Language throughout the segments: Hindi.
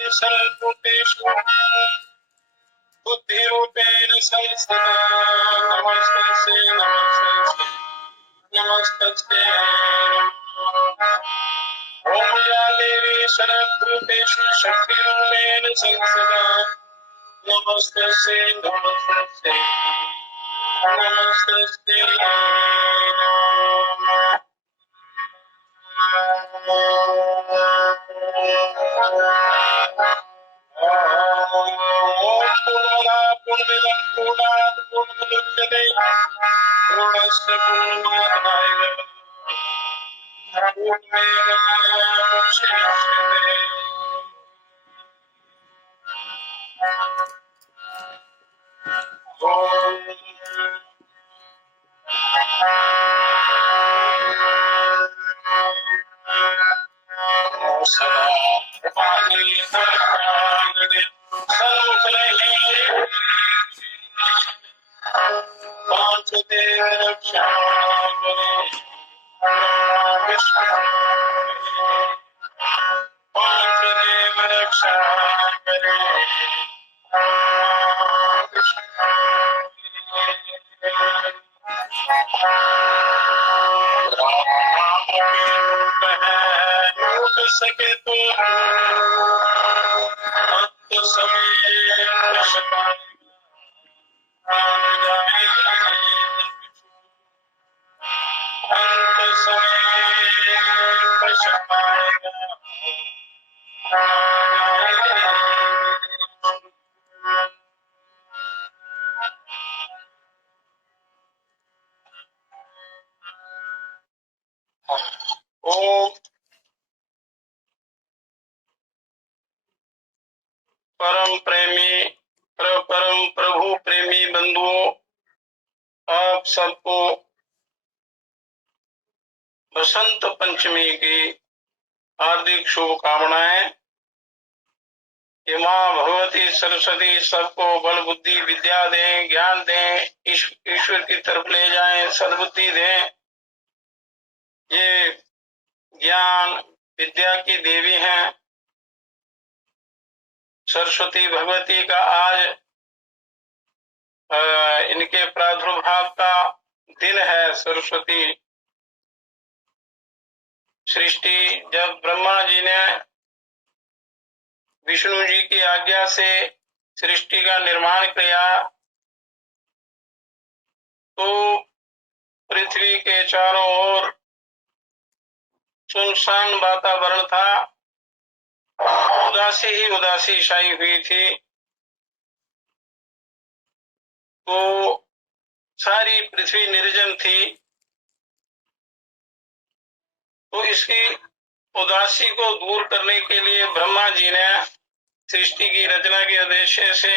सर्वभूतेषु बुद्धिरूपेण संस्थिता नमस्तस्यै नमस्तस्यै नमस्तस्यै ओम या देवी सर्वभूतेषु शक्तिरूपेण संस्थिता नमस्तस्यै नमस्तस्यै नमस्तस्यै पूर्णस्य पूर्णमादाय पूर्णमेवावशिष्यते। सदा देव रक्षा देव रक्षा सके तो अंत समय ओम परम प्रेमी परम प्रभु प्रेमी बंधुओं, आप सबको बसंत पंचमी की हार्दिक शुभकामनाएं। कि माँ भगवती सरस्वती सबको बल बुद्धि विद्या दें, ज्ञान दें, ईश्वर की तरफ ले जाएं, सद्बुद्धि दें। ये ज्ञान विद्या की देवी हैं। सरस्वती भगवती का आज इनके प्रादुर्भाव का दिन है। सरस्वती सृष्टि जब ब्रह्मा जी ने विष्णु जी की आज्ञा से सृष्टि का निर्माण किया तो पृथ्वी के चारों ओर सुनसान वातावरण था, उदासी ही उदासी छाई हुई थी। तो सारी पृथ्वी निर्जन थी। तो इसकी उदासी को दूर करने के लिए ब्रह्मा जी ने सृष्टि की रचना के उद्देश्य से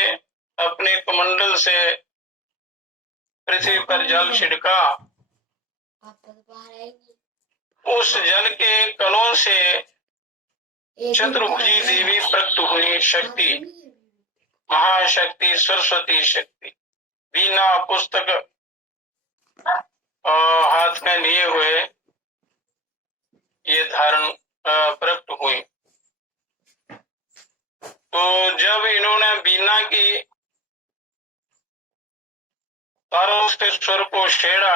अपने कमंडल से पृथ्वी पर जल छिड़का। उस जल के कणों से चतुर्भुजी देवी प्रकट हुई। शक्ति, महाशक्ति, सरस्वती शक्ति बिना पुस्तक हाथ में लिए हुए ये धारण प्रकट हुई। तो जब इन्होंने बीना की तारों के स्वर को छेड़ा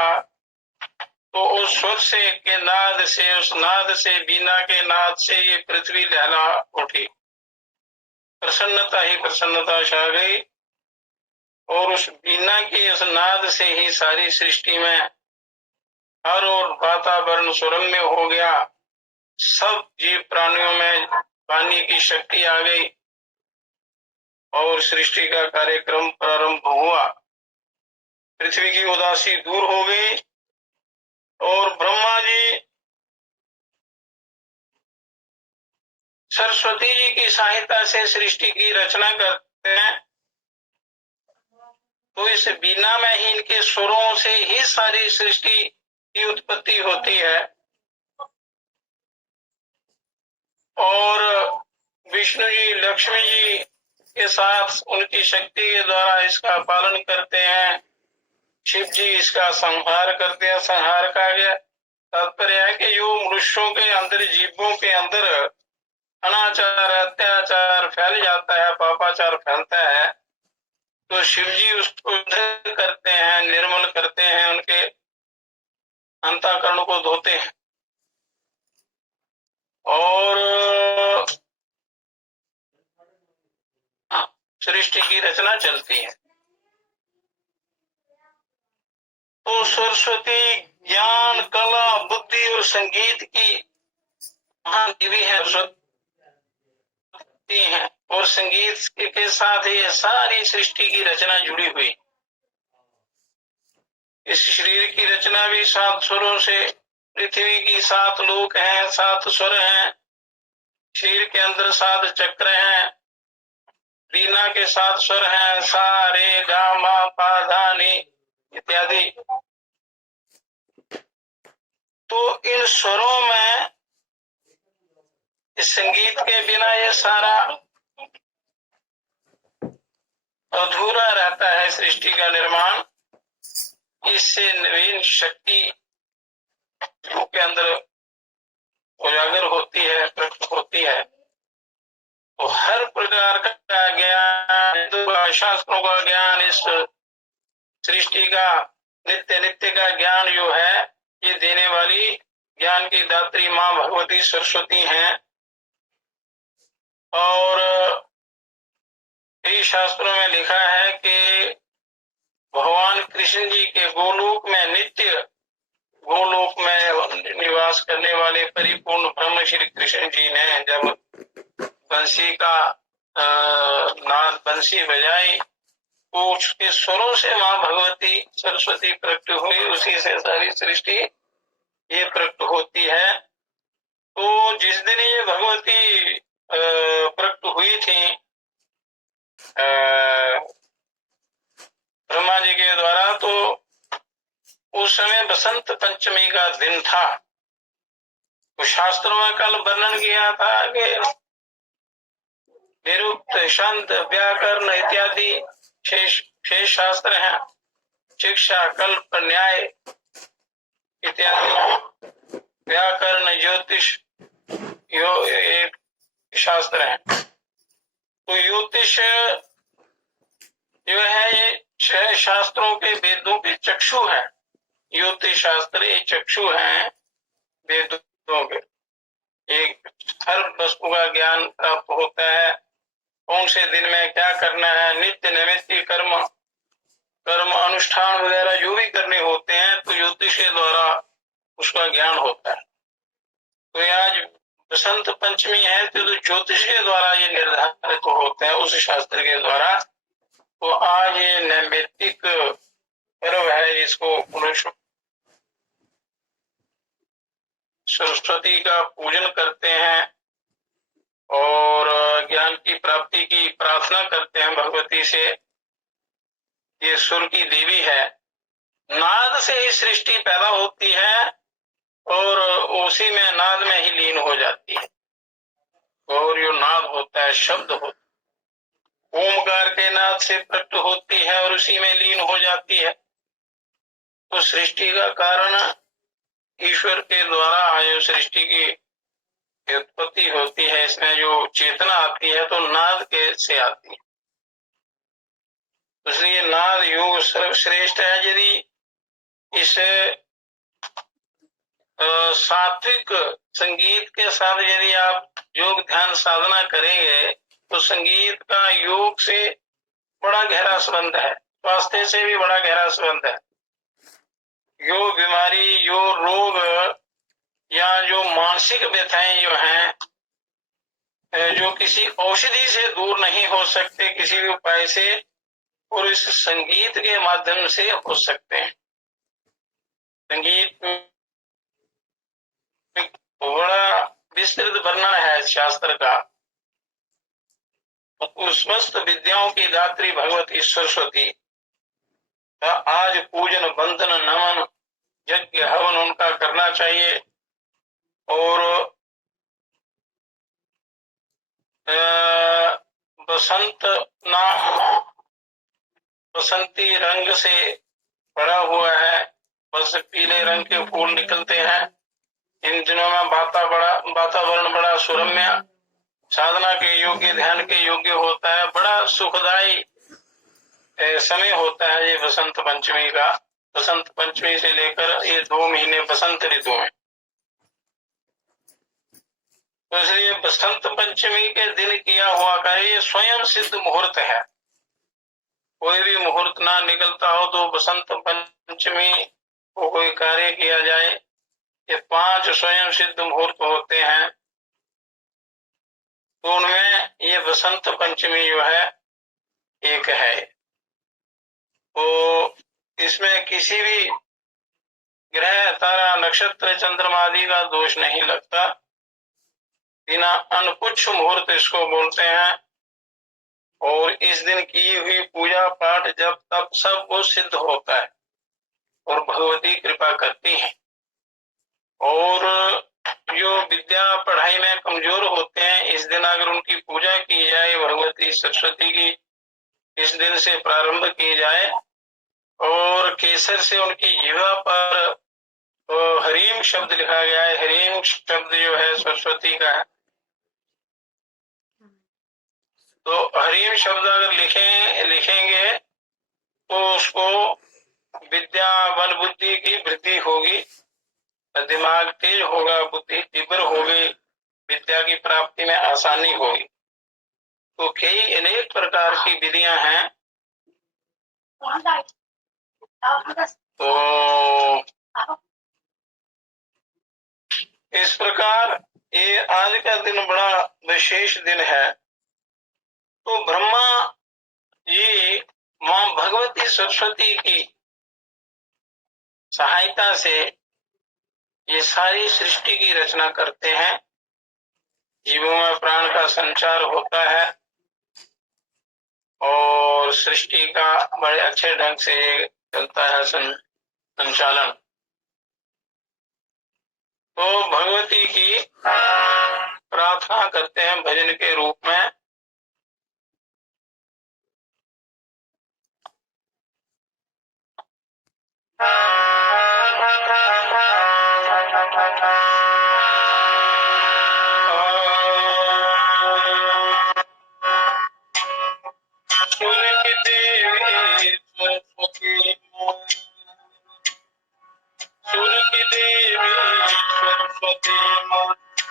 तो उस स्वर से के नाद से, उस नाद से, बीना के नाद से ये पृथ्वी लहरा उठी। प्रसन्नता ही प्रसन्नता छा गई और उस बीना के उस नाद से ही सारी सृष्टि में हर और वातावरण सुरम्य हो गया। सब जीव प्राणियों में पानी की शक्ति आ गई और सृष्टि का कार्यक्रम प्रारंभ हुआ। पृथ्वी की उदासी दूर हो गई और ब्रह्मा जी सरस्वती जी की सहायता से सृष्टि की रचना करते हैं। तो इस बीना में ही इनके स्वरों से ही सारी सृष्टि की उत्पत्ति होती है और विष्णु जी लक्ष्मी जी के साथ उनकी शक्ति के द्वारा इसका पालन करते हैं। शिव जी इसका संहार करते हैं। संहार का तात्पर्य है कि जो मनुष्यों के अंदर, जीवों के अंदर अनाचार अत्याचार फैल जाता है, पापाचार फैलता है, तो शिव जी उसको शुद्ध करते हैं, निर्मल करते हैं, उनके अंतःकरण को धोते हैं और सृष्टि की रचना चलती है। तो सरस्वती ज्ञान, कला, बुद्धि और संगीत की महान देवी है, सरस्वती है। और संगीत के साथ ये सारी सृष्टि की रचना जुड़ी हुई। इस शरीर की रचना भी 7 स्वरों से, पृथ्वी की 7 लोक हैं, 7 स्वर हैं, शरीर के अंदर 7 चक्र हैं, वीणा के 7 स्वर हैं, सा रे गा मा पा धा नी इत्यादि। तो इन स्वरों में, इस संगीत के बिना ये सारा अधूरा रहता है सृष्टि का निर्माण। इससे नवीन शक्ति के अंदर उजागर होती है, प्रकट होती है। तो हर प्रकार का ज्ञान, शास्त्रों का ज्ञान, इस सृष्टि का नित्य नित्य का ज्ञान जो है, ये देने वाली ज्ञान की दात्री माँ भगवती सरस्वती हैं। और कई शास्त्रों में लिखा है कि भगवान कृष्ण जी के गोलोक में, नित्य गोलोक में निवास करने वाले परिपूर्ण ब्रह्म श्री कृष्ण जी ने जब बंसी का नाद, बंसी बजाई, तो उसके स्वरों से माँ भगवती सरस्वती प्रकट हुई। उसी से सारी सृष्टि ये प्रकट होती है। तो जिस दिन ये भगवती प्रकट हुई थी ब्रह्मा जी के द्वारा, तो उस समय बसंत पंचमी का दिन था। तो शास्त्रों में कल वर्णन किया था कि निरुक्त, छंद, व्याकरण इत्यादि शेष शास्त्र हैं। शिक्षा, कल्प, न्याय इत्यादि व्याकरण, ज्योतिष ये शास्त्र हैं। तो ज्योतिष जो है ये 6 शास्त्रों के वेदों के चक्षु हैं। ज्योतिष शास्त्र ये चक्षु हैं वेदों के। एक हर वस्तु का ज्ञान प्राप्त होता है, कौन से दिन में क्या करना है, नित्य नैमित्तिक कर्म अनुष्ठान वगैरह जो भी करने होते हैं, तो ज्योतिष के द्वारा उसका ज्ञान होता है। तो आज बसंत पंचमी है, तो ज्योतिष के द्वारा ये निर्धारित होते हैं, उस शास्त्र के द्वारा। तो आज ये नैमित्तिक पर्व है, जिसको पुरुष सरस्वती का पूजन करते हैं और ज्ञान की प्राप्ति की प्रार्थना करते हैं भगवती से। ये सुर की देवी है। नाद से ही सृष्टि पैदा होती है और उसी में, नाद में ही लीन हो जाती है। और जो नाद होता है, शब्द होता है, ओमकार के नाद से प्रकट होती है और उसी में लीन हो जाती है। तो सृष्टि का कारण ईश्वर के द्वारा जो सृष्टि की उत्पत्ति होती है, इसमें जो चेतना आती है, तो नाद के से आती है। इसलिए नाद योग सर्वश्रेष्ठ है। यदि इसे सात्विक संगीत के साथ यदि आप योग ध्यान साधना करेंगे, तो संगीत का योग से बड़ा गहरा संबंध है, स्वास्थ्य से भी बड़ा गहरा संबंध है। जो बीमारी, जो रोग या जो मानसिक व्यथाएं जो हैं, जो किसी औषधि से दूर नहीं हो सकते किसी भी उपाय से, और इस संगीत के माध्यम से हो सकते हैं। संगीत बड़ा विस्तृत वर्णन है शास्त्र का। उस समस्त विद्याओं की दात्री भगवती सरस्वती का आज पूजन, वंदन, नमन, यज्ञ, हवन उनका करना चाहिए। और बसंत नाम बसंती रंग से भरा हुआ है, बस पीले रंग के फूल निकलते हैं। इन दिनों में वातावरण बड़ा सुरम्य साधना के योग्य, ध्यान के योग्य होता है। बड़ा सुखदायी समय होता है ये बसंत पंचमी का। बसंत पंचमी से लेकर ये 2 महीने बसंत ऋतु में, तो इसलिए बसंत पंचमी के दिन किया हुआ कार्य ये स्वयं सिद्ध मुहूर्त है। कोई भी मुहूर्त ना निकलता हो तो बसंत पंचमी को कोई कार्य किया जाए, ये 5 स्वयं सिद्ध मुहूर्त होते हैं, तो उनमें ये बसंत पंचमी जो है एक है। तो इसमें किसी भी ग्रह, तारा, नक्षत्र, चंद्रमा आदि का दोष नहीं लगता। बिना अनपुच्छ मुहूर्त इसको बोलते हैं। और इस दिन की हुई पूजा पाठ जब तब सब वो सिद्ध होता है और भगवती कृपा करती है। और जो विद्या पढ़ाई में कमजोर होते हैं, इस दिन अगर उनकी पूजा की जाए, भगवती सरस्वती की इस दिन से प्रारंभ की जाए और केसर से उनकी जीवा पर तो हरीम शब्द लिखा गया है। हरीम शब्द जो है सरस्वती का है, तो हरीम शब्द अगर लिखेंगे तो उसको विद्या बल बुद्धि की वृद्धि होगी, दिमाग तेज होगा, बुद्धि तीव्र होगी, विद्या की प्राप्ति में आसानी होगी। तो कई अनेक प्रकार की विधियां हैं। तो इस प्रकार ये आज का दिन बड़ा विशेष दिन है। तो ब्रह्मा जी मां भगवती सरस्वती की सहायता से ये सारी सृष्टि की रचना करते हैं। जीवों में प्राण का संचार होता है और सृष्टि का बड़े अच्छे ढंग से चलता है संचालन। तो भगवती की प्रार्थना करते हैं भजन के रूप में।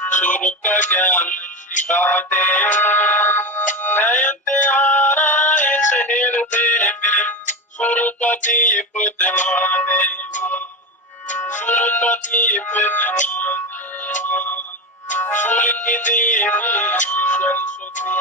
सुर का ज्ञान सिखा दे, त्यारा इस हृदय में सुर का दीप जला दे, सुर का दीप जला दे, सुर की देवी सरस्वती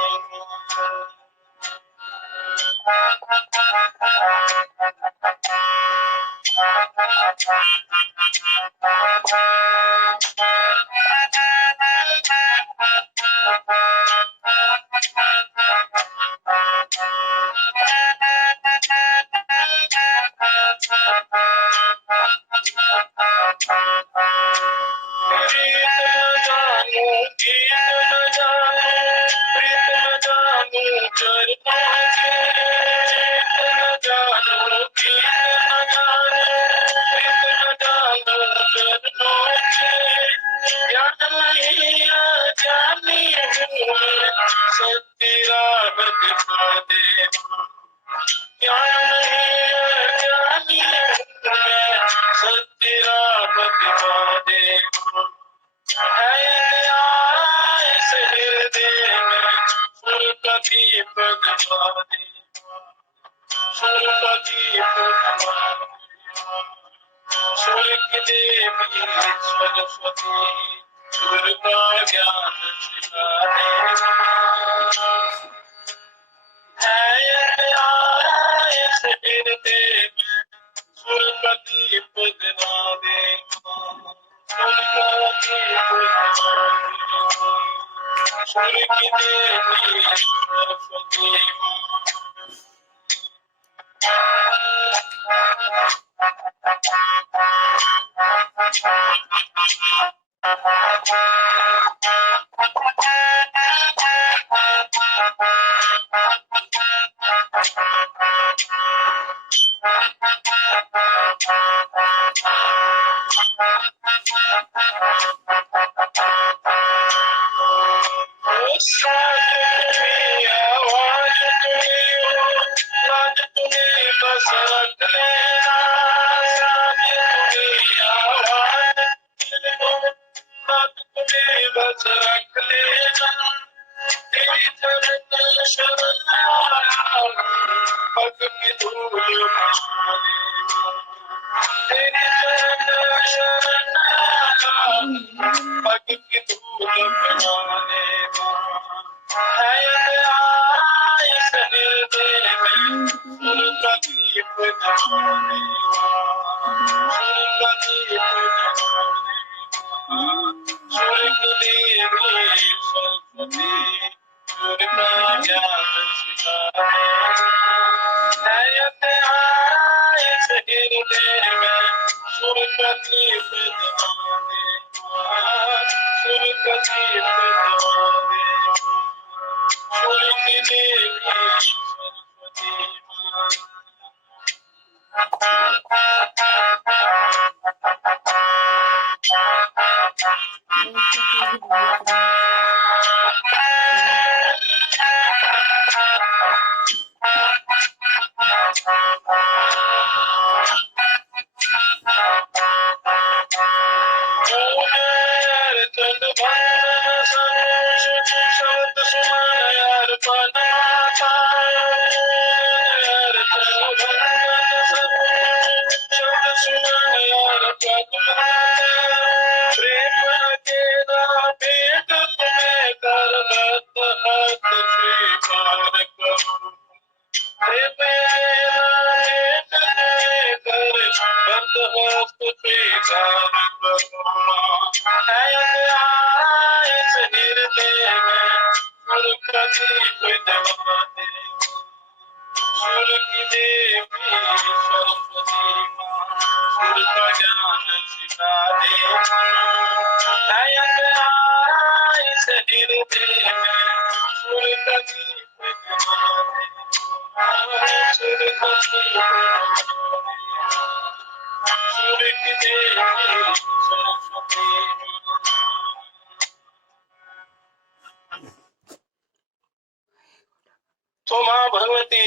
तो माँ भगवती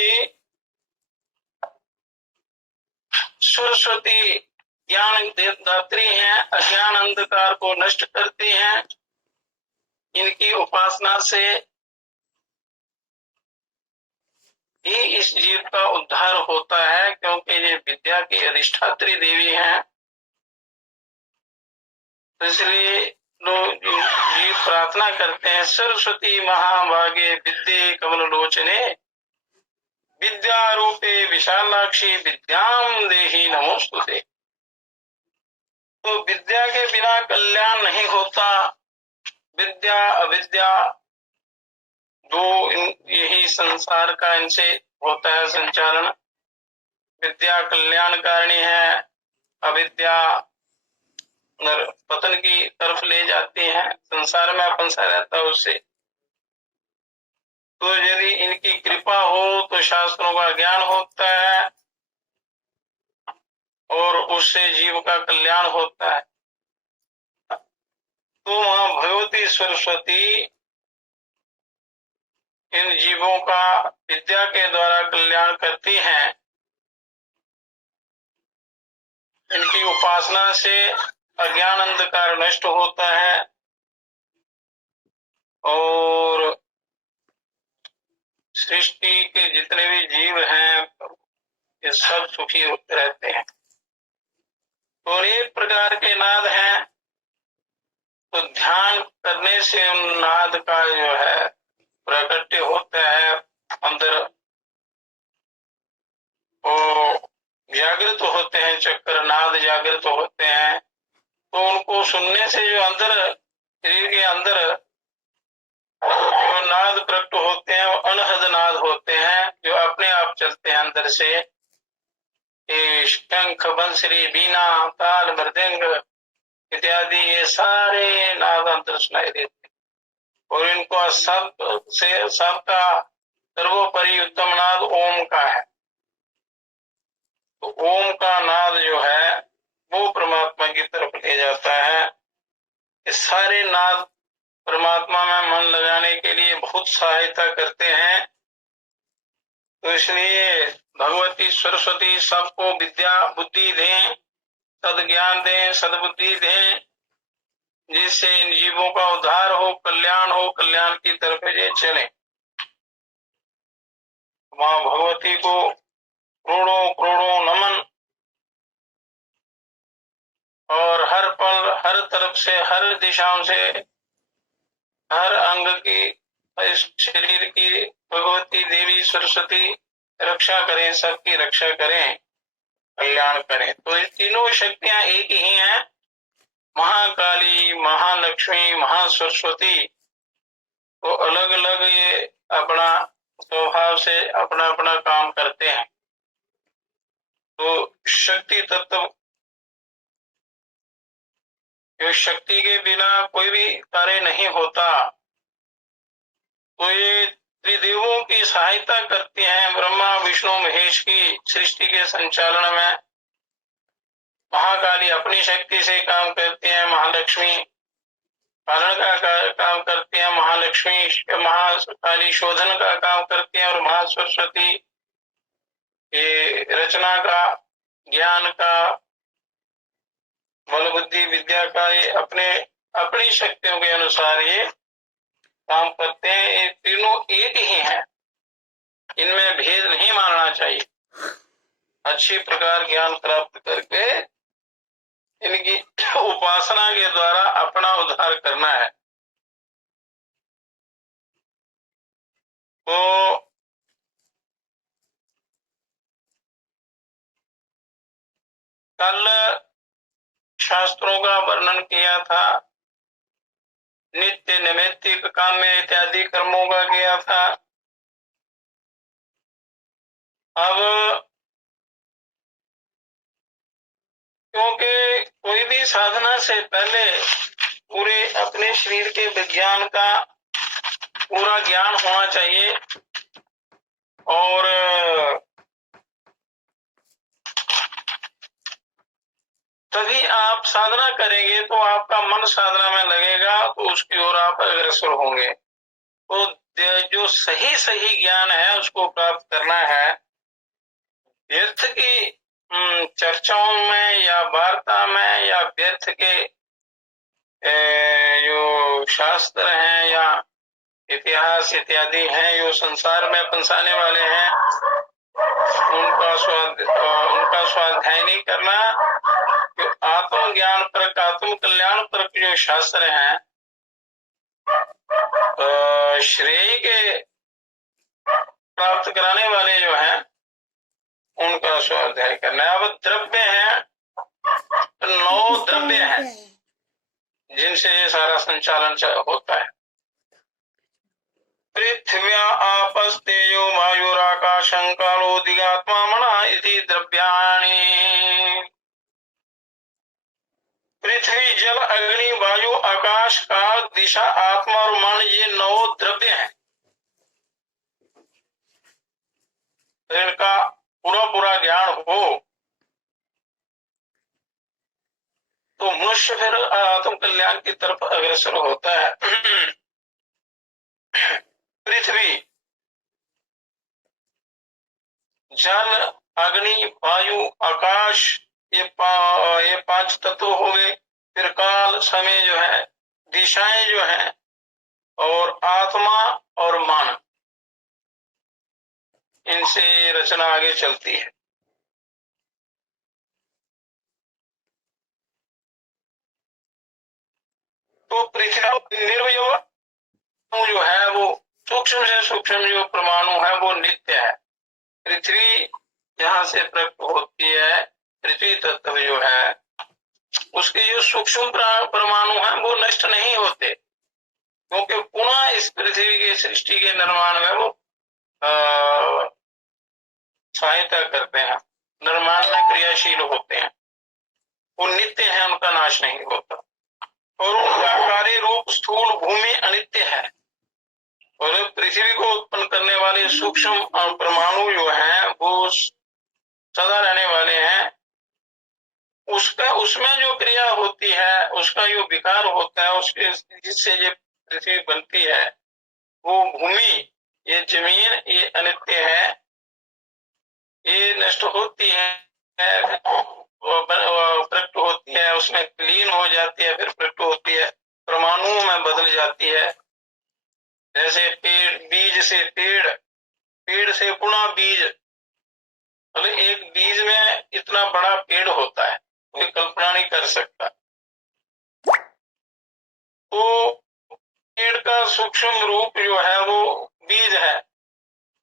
सरस्वती ज्ञान दात्री हैं, अज्ञान अंधकार को नष्ट करती हैं। इनकी उपासना से ही इस जीव का उद्धार होता है, क्योंकि ये विद्या की अधिष्ठात्री देवी हैं। इसलिए लोग जीव प्रार्थना करते हैं, सरस्वती महाभागे विद्ये कमल लोचने विद्या रूपे विशालाक्षी विद्याम देहि नमोस्तुते। तो विद्या के बिना कल्याण नहीं होता। विद्या अविद्या दो यही संसार का इनसे होता है संचालन। विद्या कल्याणकारिणी है, अविद्या पतन की तरफ ले जाती है, संसार में फंसा रहता है उससे। तो यदि इनकी कृपा हो तो शास्त्रों का ज्ञान होता है और उससे जीव का कल्याण होता है। तो वहां भगवती सरस्वती इन जीवों का विद्या के द्वारा कल्याण करती हैं। इनकी उपासना से अज्ञान अंधकार नष्ट होता है और सृष्टि के जितने भी जीव हैं ये सब सुखी होते रहते हैं। तो अनेक प्रकार के नाद हैं, तो ध्यान करने से उन नाद का जो है प्राकट्य होता है, अंदर वो जागृत होते हैं, चक्कर नाद जागृत होते हैं। तो उनको सुनने से जो अंदर शरीर के अंदर जो नाद प्रकट होते हैं वो अनहद नाद होते हैं, जो अपने आप चलते हैं अंदर से। शंख बंसरी बीना ताल मृदंग इत्यादि ये सारे नाद अंतर सुनाई देते और इनको सबका सर्वोपरि उत्तम नाद ओम का है। तो ओम का नाद जो है वो परमात्मा की तरफ ले जाता है। ये सारे नाद परमात्मा में मन लगाने के लिए बहुत सहायता करते हैं। तो इसलिए भगवती सरस्वती सबको विद्या बुद्धि दें, सद्ज्ञान दें, सद्बुद्धि दें, जिससे इन जीवों का उद्धार हो, कल्याण की तरफ ये चले। माँ भगवती को करोड़ों करोड़ों नमन। और हर पल हर तरफ से हर दिशाओं से हर अंग की इस शरीर की भगवती देवी सरस्वती रक्षा करें, सबकी रक्षा करें, कल्याण करें। तो ये तीनों शक्तियां एक ही हैं, महाकाली, महालक्ष्मी, महासरस्वती। तो अलग अलग ये अपना स्वभाव से अपना अपना काम करते हैं। तो शक्ति तत्व, ये शक्ति के बिना कोई भी कार्य नहीं होता। तो ये त्रिदेवों की सहायता करती हैं ब्रह्मा विष्णु महेश की सृष्टि के संचालन में। महाकाली अपनी शक्ति से काम करती है, महालक्ष्मी पालन का काम करती है, महालक्ष्मी महाकाली शोधन का काम करती है, और महासरस्वती ये रचना का, ज्ञान का, बल बुद्धि विद्या का, ये अपनी शक्तियों के अनुसार ये काम करते हैं। ये तीनों एक ही हैं, इनमें भेद नहीं मानना चाहिए। अच्छी प्रकार ज्ञान प्राप्त करके इनकी उपासना के द्वारा अपना उद्धार करना है। तो कल शास्त्रों का वर्णन किया था, नित्य नैमित्तिक काम्य इत्यादि कर्मों का किया था। अब क्योंकि कोई भी साधना से पहले पूरे अपने शरीर के विज्ञान का पूरा ज्ञान होना चाहिए, और तभी आप साधना करेंगे तो आपका मन साधना में लगेगा, तो उसकी ओर आप अग्रसर होंगे। तो जो सही सही ज्ञान है उसको प्राप्त करना है। व्यर्थ की चर्चाओं में या वार्ता में या व्यर्थ के जो शास्त्र हैं या इतिहास इत्यादि हैं जो संसार में पंसाने वाले हैं, उनका स्वाध्याय नहीं करना। जो आत्मज्ञान पर, आत्म कल्याण पर जो शास्त्र हैं, श्रेय के प्राप्त कराने वाले जो हैं, उनका स्वाध्याय करना है। अब द्रव्य हैं, 9 द्रव्य हैं जिनसे ये सारा संचालन होता है। पृथ्व्या आपस्तेजो वायुराकाशं कालो दिगात्मा मना इति द्रव्याणि। पृथ्वी जल अग्नि वायु आकाश काल दिशा आत्मा और मन, ये 9 द्रव्य हैं। इनका पूरा ज्ञान हो तो मनुष्य फिर आत्म कल्याण की तरफ अग्रसर होता है। पृथ्वी, जल, अग्नि, वायु, आकाश, ये 5 तत्व हो गए। फिर काल समय जो है, दिशाएं जो हैं, और आत्मा और मन, इनसे रचना आगे चलती है। तो पृथ्वी निर्वय जो है वो सूक्ष्म से सूक्ष्म जो परमाणु है वो नित्य है। पृथ्वी जहां से प्रकट होती है, पृथ्वी तत्व जो है, उसके जो सूक्ष्म परमाणु हैं वो नष्ट नहीं होते, क्योंकि पुनः इस पृथ्वी के सृष्टि के निर्माण में वो सहायता करते हैं, निर्माण में क्रियाशील होते हैं। वो नित्य है, उनका नाश नहीं होता। और उनका कार्य रूप स्थूल भूमि अनित्य है। और पृथ्वी को उत्पन्न करने वाले सूक्ष्म परमाणु जो हैं वो सदा रहने वाले हैं। उसमें जो क्रिया होती है, उसका जो विकार होता है, उसके जिससे ये पृथ्वी बनती है, वो भूमि, ये जमीन, ये अनित्य है, ये नष्ट होती है, प्रकट होती है, उसमें लीन हो जाती है, फिर प्रकट होती है, परमाणुओं में बदल जाती है। जैसे पेड़, बीज से पेड़, पेड़ से गुणा बीज, मतलब एक बीज में इतना बड़ा पेड़ होता है, कोई कल्पना नहीं कर सकता। तो पेड़ का सूक्ष्म रूप जो है वो बीज है,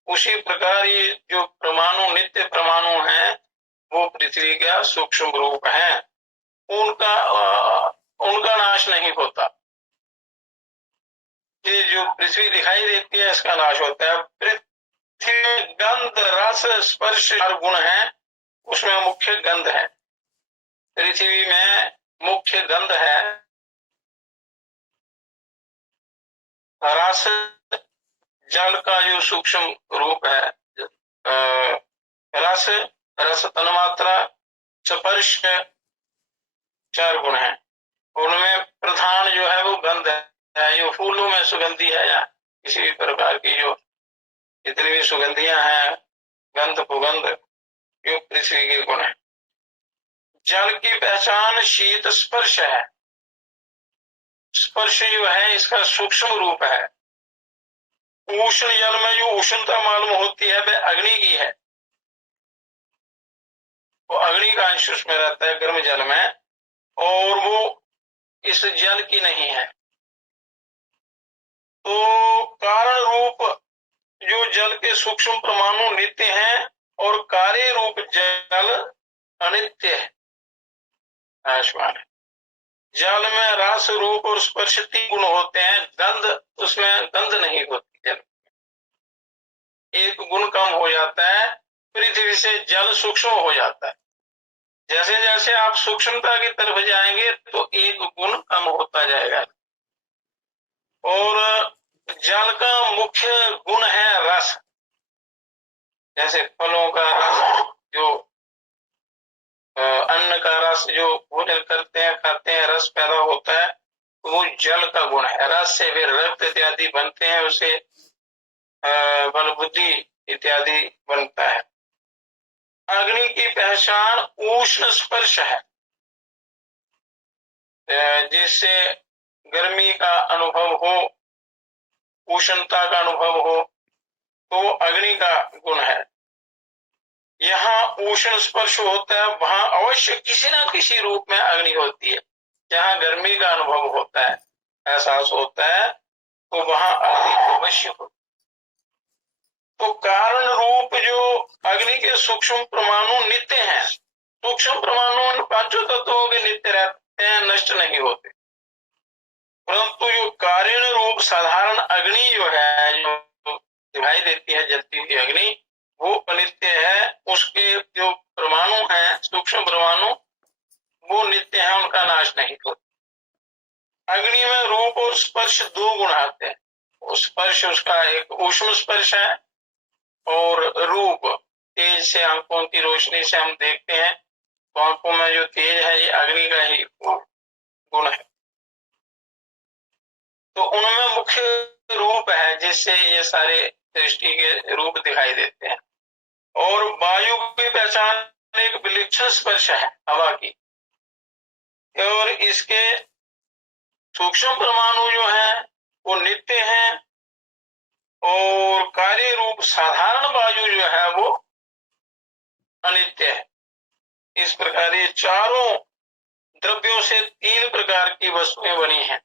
उसी प्रकार ये जो परमाणु, नित्य परमाणु हैं, वो पृथ्वी का सूक्ष्म रूप है। उनका नाश नहीं होता। ये जो पृथ्वी दिखाई देती है इसका नाश होता है। पृथ्वी गंध रस स्पर्श गुण है, उसमें मुख्य गंध है। पृथ्वी में मुख्य गंध है, रस जल का जो सूक्ष्म रूप है, रस रस तन्मात्रा, स्पर्श 4 गुण है। उनमें प्रधान जो है वो गंध है। जो फूलों में सुगंधी है या किसी भी प्रकार की जो जितनी भी सुगंधियां हैं, गंध पुगंध, जो पृथ्वी के गुण है। जल की पहचान शीत स्पर्श है। स्पर्श जो है इसका सूक्ष्म रूप है। उष्ण जल में जो उष्णता मालूम होती है वह अग्नि की है, वो अग्नि का अंश उसमें रहता है गर्म जल में, और वो इस जल की नहीं है। तो कारण रूप जो जल के सूक्ष्म परमाणु नित्य हैं और कार्य रूप जल अनित्य है, आसमान है। जल में रस रूप और स्पर्श 3 गुण होते हैं, गंध उसमें गंध नहीं होती। जल एक गुण कम हो जाता है, पृथ्वी से जल सूक्ष्म हो जाता है। जैसे जैसे आप सूक्ष्मता की तरफ जाएंगे तो एक गुण कम होता जाएगा। और जल का मुख्य गुण है रस। जैसे फलों का रस, जो अन्न का रस, जो भोजन करते हैं खाते हैं, रस पैदा होता है, तो वो जल का गुण है। रस से फिर रक्त इत्यादि बनते हैं, उसे बल बुद्धि इत्यादि बनता है। अग्नि की पहचान उष्ण स्पर्श है, जिससे गर्मी का अनुभव हो, उष्णता का अनुभव हो, तो अग्नि का गुण है। यहाँ उष्ण स्पर्श होता है, वहां अवश्य किसी न किसी रूप में अग्नि होती है। जहाँ गर्मी का अनुभव होता है, एहसास होता है, तो वहां अग्नि अवश्य होती है। तो कारण रूप जो अग्नि के सूक्ष्म परमाणु नित्य हैं। सूक्ष्म परमाणु 5 तत्वों के नित्य रहते हैं, नष्ट नहीं होते। परंतु जो कारण रूप साधारण अग्नि जो है, जो दिखाई देती है जलती हुई अग्नि, वो अनित्य है। उसके जो परमाणु हैं, सूक्ष्म परमाणु, वो नित्य है, उनका नाश नहीं होता। अग्नि में रूप और स्पर्श 2 गुण आते हैं। स्पर्श उसका एक ऊष्म स्पर्श है, और रूप तेज से, आंखों की रोशनी से हम देखते हैं, तो आंखों में जो तेज है ये अग्नि का ही गुण है। तो उनमें मुख्य रूप है जिससे ये सारे सृष्टि के रूप दिखाई देते हैं। और वायु की पहचान एक विलक्षण स्पर्श है हवा की, और इसके सूक्ष्म परमाणु जो हैं वो नित्य हैं, और कार्य रूप साधारण वायु जो है वो अनित्य है। इस प्रकार ये चारों द्रव्यों से 3 प्रकार की वस्तुएं बनी हैं।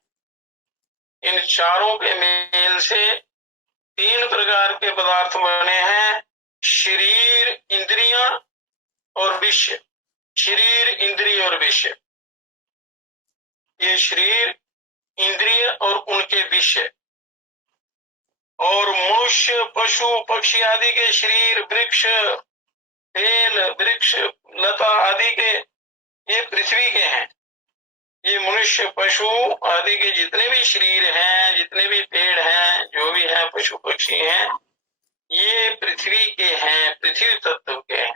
इन चारों के मेल से 3 प्रकार के पदार्थ बने हैं, शरीर, इंद्रियां और विषय। शरीर, इंद्रिय और विषय, ये शरीर, इंद्रिय और उनके विषय। और मनुष्य, पशु, पक्षी आदि के शरीर, वृक्ष, बेल, वृक्ष, लता आदि के, ये पृथ्वी के हैं। ये मनुष्य, पशु आदि के जितने भी शरीर हैं, जितने भी पेड़ हैं, जो भी हैं, पशु पक्षी हैं, ये पृथ्वी के हैं, पृथ्वी तत्व के हैं।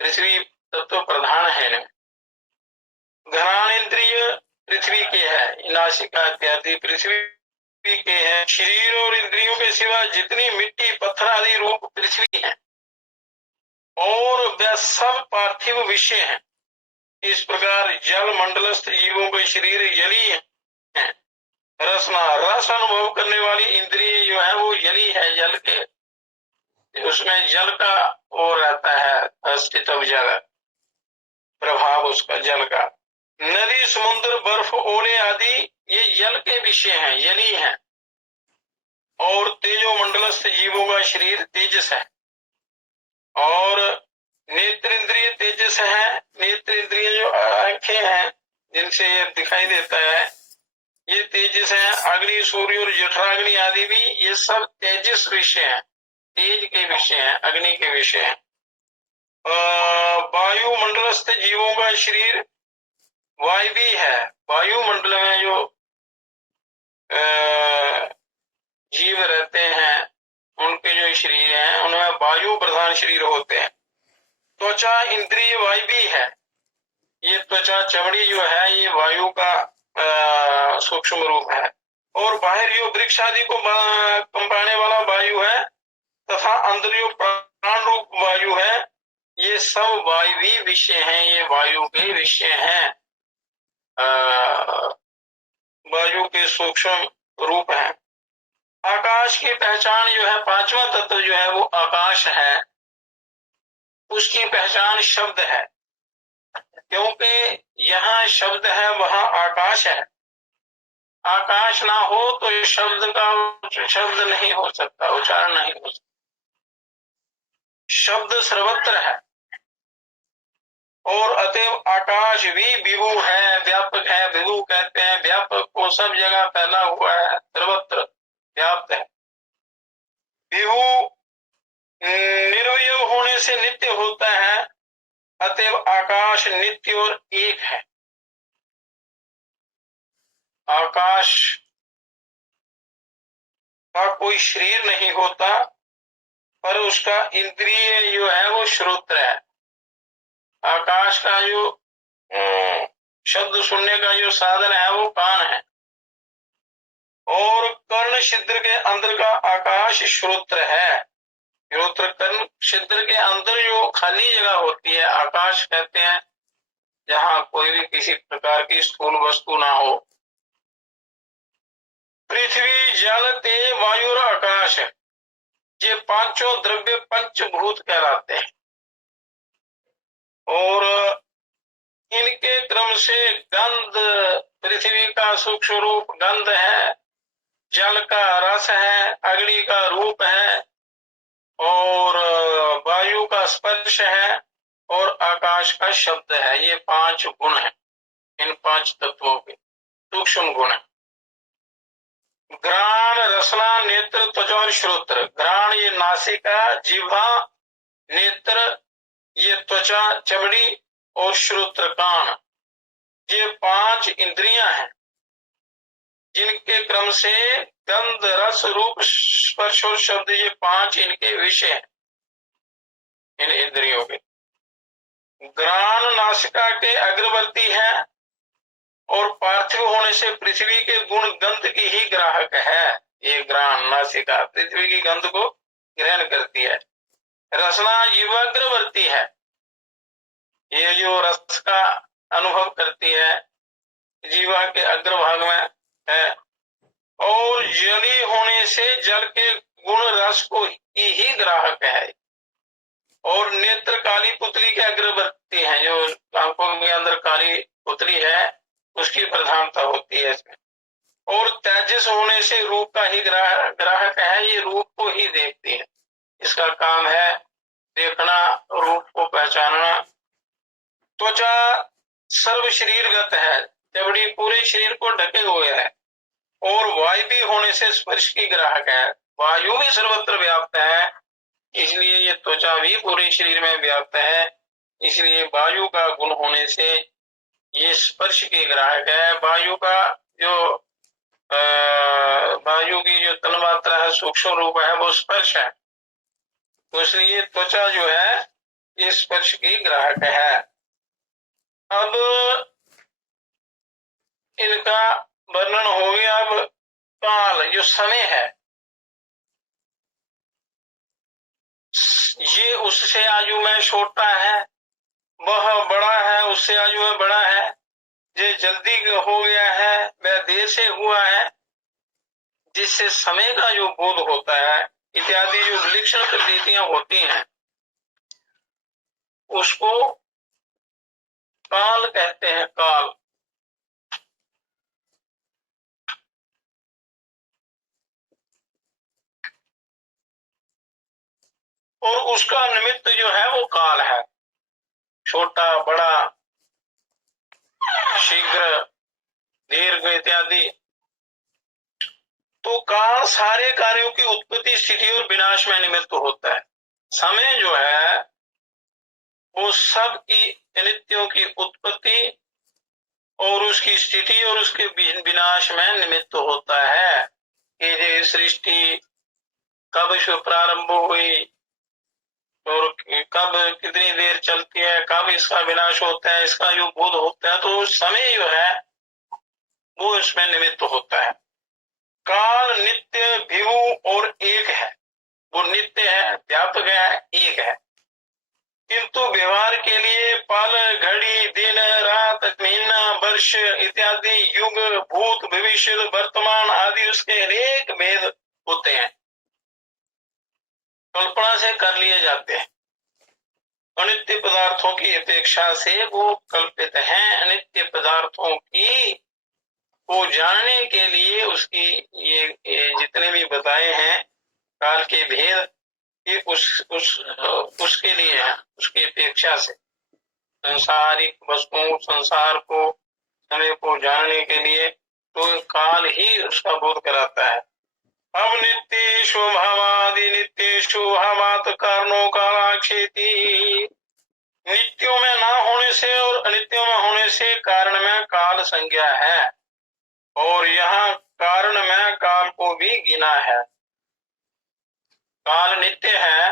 पृथ्वी तत्व प्रधान है। घ्राण इंद्रिय पृथ्वी के है, नासिका इत्यादि पृथ्वी के हैं। शरीर और इंद्रियों के सिवा जितनी मिट्टी, पत्थर आदि रूप पृथ्वी है, और वह सब पार्थिव विषय हैं। इस प्रकार जल मंडलस्थ जीवों के शरीर जली है। रस अनुभव करने वाली इंद्रिय जो है वो जली है, जल के उसमें जल का वो रहता है, अस्तित्व जल, प्रभाव उसका जल का। नदी, समुद्र, बर्फ, ओले आदि ये जल के विषय हैं, जली हैं। और तेजो मंडलस्थ जीवों का शरीर तेजस है, और नेत्र इंद्रिय तेजस है। नेत्र इंद्रिय जो आंखें हैं जिनसे ये दिखाई देता है, ये तेजस है। अग्नि, सूर्य और जठराग्नि आदि भी ये सब तेजस विषय हैं, तेज के विषय हैं, अग्नि के विषय हैं। वायुमंडलस्थ जीवों का शरीर वायवी है। वायुमंडल में जो जीव रहते हैं उनके जो शरीर हैं उनमें वायु प्रधान शरीर होते हैं। त्वचा इंद्रिय वायवी है। ये त्वचा, चमड़ी जो है ये वायु का सूक्ष्म रूप है। और बाहर जो वृक्ष आदि को कंपाने वाला वायु है, तथा अंदर जो प्राण रूप वायु है, ये सब वायवी विषय हैं, ये वायु के विषय हैं, वायु के सूक्ष्म रूप हैं। आकाश की पहचान जो है, पांचवा तत्व जो है वो आकाश है, उसकी पहचान शब्द है, क्योंकि यहाँ शब्द है वहां आकाश है। आकाश ना हो तो शब्द का शब्द नहीं हो सकता, उच्चारण नहीं हो सकता। शब्द सर्वत्र है, और अतएव आकाश भी विभु है, व्यापक है। विभु कहते हैं व्यापक को, सब जगह फैला हुआ है, सर्वत्र व्याप्त है। विभु निर्वय होने से नित्य होता है, अतएव आकाश नित्य और एक है। आकाश का कोई शरीर नहीं होता, पर उसका इंद्रिय जो है वो श्रोत्र है। आकाश का जो शब्द सुनने का जो साधन है वो कान है, और कर्ण छिद्र के अंदर का आकाश श्रोत्र है। श्रोत्र कर्ण छिद्र के अंदर जो खाली जगह होती है, आकाश कहते हैं, जहां कोई भी किसी प्रकार की स्थूल वस्तु ना हो। पृथ्वी, जल, तेज, वायु और आकाश, ये पांचों द्रव्य पंचभूत कहलाते हैं, और इनके क्रम से गंध, पृथ्वी का सूक्ष्म रूप गंध है, जल का रस है, अग्नि का रूप है, और वायु का स्पर्श है, और आकाश का शब्द है। ये पांच गुण हैं, इन पांच तत्वों के सूक्ष्म गुण है। घ्राण, रसना, नेत्र, त्वचा और श्रोत्र। घ्राण ये नासिका, जिह्वा, नेत्र ये त्वचा, चमड़ी, और श्रोत्र कान, ये पांच इंद्रियां हैं, जिनके क्रम से गंध, रस, रूप, स्पर्श और शब्द, ये पांच इनके विषय हैं, इन इंद्रियों के। घ्राण नासिका के अग्रवर्ती है, और पार्थिव होने से पृथ्वी के गुण गंध की ही ग्राहक है। ये घ्राण नासिका पृथ्वी की गंध को ग्रहण करती है। रसना जीवाग्रवर्ती है, ये जो रस का अनुभव करती है जीवा के अग्रभाग में है। और जली होने से जल के गुण रस को ही ग्राहक है। और नेत्र काली पुतली के अग्रवर्ती है, जो आंखों के अंदर काली पुतली है उसकी प्रधानता होती है इसमें। और तेजस होने से रूप का ही ग्राहक है, ये रूप को ही देखती है, इसका काम है देखना, रूप को पहचानना। त्वचा सर्व शरीरगत है, चमड़ी पूरे शरीर को ढके हुए है, और वायु भी होने से स्पर्श की ग्राहक है। वायु भी सर्वत्र व्याप्त है, इसलिए ये त्वचा भी पूरे शरीर में व्याप्त है। इसलिए वायु का गुण होने से ये स्पर्श की ग्राहक है। वायु का जो वायु की जो तन्मात्रा है, सूक्ष्म रूप है, वो स्पर्श है, तो इसलिए त्वचा जो है ये स्पर्श की ग्राहक है। अब इनका वर्णन हो गया। अब काल जो समय है, ये उससे आयु में छोटा है, वह बड़ा है उससे आयु में बड़ा है, ये जल्दी हो गया है वह देर से हुआ है। जिससे समय का जो बोध होता है इत्यादि जो विलक्षण प्रतीतियां होती हैं उसको काल कहते हैं, काल। और उसका निमित्त जो है वो काल है, छोटा बड़ा, शीघ्र, दीर्घ इत्यादि। तो काल सारे कार्यों की उत्पत्ति, स्थिति और विनाश में निमित्त होता है। समय जो है वो सब की नित्यों की उत्पत्ति और उसकी स्थिति और उसके विनाश में निमित्त होता है कि ये सृष्टि कब इसको प्रारंभ हुई और कब कितनी देर चलती है, कब इसका विनाश होता है, इसका जो बोध होता है, तो समय जो है वो इसमें निमित्त होता है। काल नित्य, विभु और एक है, वो नित्य है, व्यापक है, एक है। किंतु व्यवहार के लिए पल, घड़ी, दिन, रात, महीना, वर्ष इत्यादि, युग, भूत, भविष्य, वर्तमान आदि उसके अनेक भेद होते हैं, कल्पना से कर लिए जाते हैं। अनित्य पदार्थों की अपेक्षा से वो कल्पित हैं। अनित्य पदार्थों की को जानने के लिए उसकी ये जितने भी बताए हैं काल के भेद, ये उसके लिए है, उसकी अपेक्षा से। संसारिक वस्तुओं, संसार को, समय को जानने के लिए तो काल ही उसका बोध कराता है। अब नित्येषु भावादि नित्येषु भावात कारणों कालाक्षेति, नित्यों में ना होने से और अनित्यों में होने से कारण में काल संज्ञा है, और यहाँ कारण में काल को भी गिना है। काल नित्य है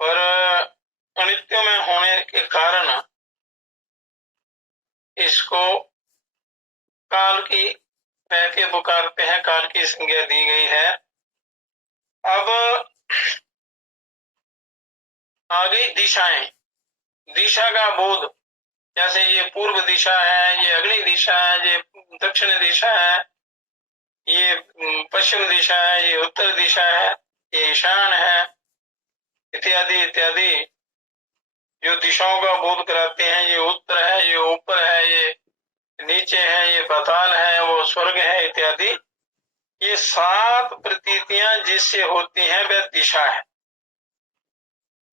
पर अनित्यों में होने के कारण इसको काल की कह के पुकारते हैं, काल की संज्ञा दी गई है। अब आ गई दिशाएं, दिशा का बोध, जैसे ये पूर्व दिशा है, ये अग्नि दिशा है, ये दक्षिण दिशा है, ये पश्चिम दिशा है, ये उत्तर दिशा है, ये ईशान है, इत्यादि इत्यादि जो दिशाओं का बोध कराते हैं। ये उत्तर है, ये ऊपर है, ये नीचे है, ये पाताल है, वो स्वर्ग है इत्यादि। ये 7 प्रतीतियां जिससे होती हैं वह दिशा है।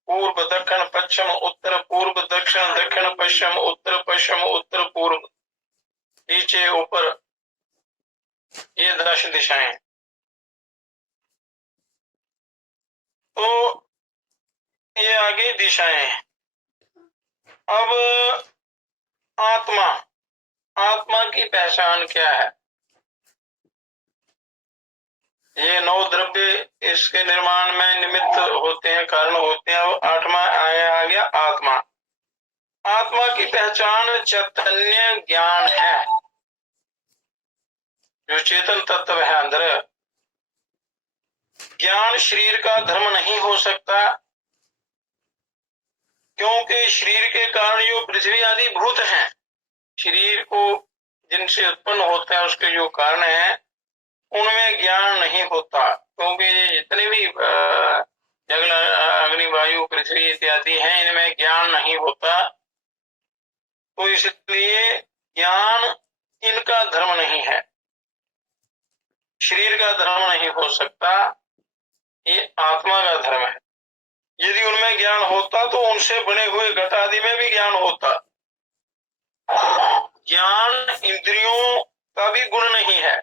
पूर्व, दक्षिण, पश्चिम, उत्तर, पूर्व, दक्षिण, दक्षिण, पश्चिम, उत्तर, पूर्व, नीचे, ऊपर, ये 10 दिशाएं। तो ये आगे दिशाएं। अब आत्मा, आत्मा की पहचान क्या है? ये 9 द्रव्य इसके निर्माण में निमित्त होते हैं, कारण होते हैं। वो 8वां आ गया आत्मा। आत्मा की पहचान चैतन्य ज्ञान है, जो चेतन तत्व है अंदर। ज्ञान शरीर का धर्म नहीं हो सकता, क्योंकि शरीर के कारण जो पृथ्वी आदि भूत हैं, शरीर को जिनसे उत्पन्न होता है उसके जो कारण है उनमें ज्ञान नहीं होता, क्योंकि जितने भी जल, अग्नि, वायु, पृथ्वी इत्यादि हैं, इनमें ज्ञान नहीं होता। तो इसलिए ज्ञान इनका धर्म नहीं है, शरीर का धर्म नहीं हो सकता, ये आत्मा का धर्म है। यदि उनमें ज्ञान होता तो उनसे बने हुए घट आदि में भी ज्ञान होता। ज्ञान इंद्रियों का भी गुण नहीं है,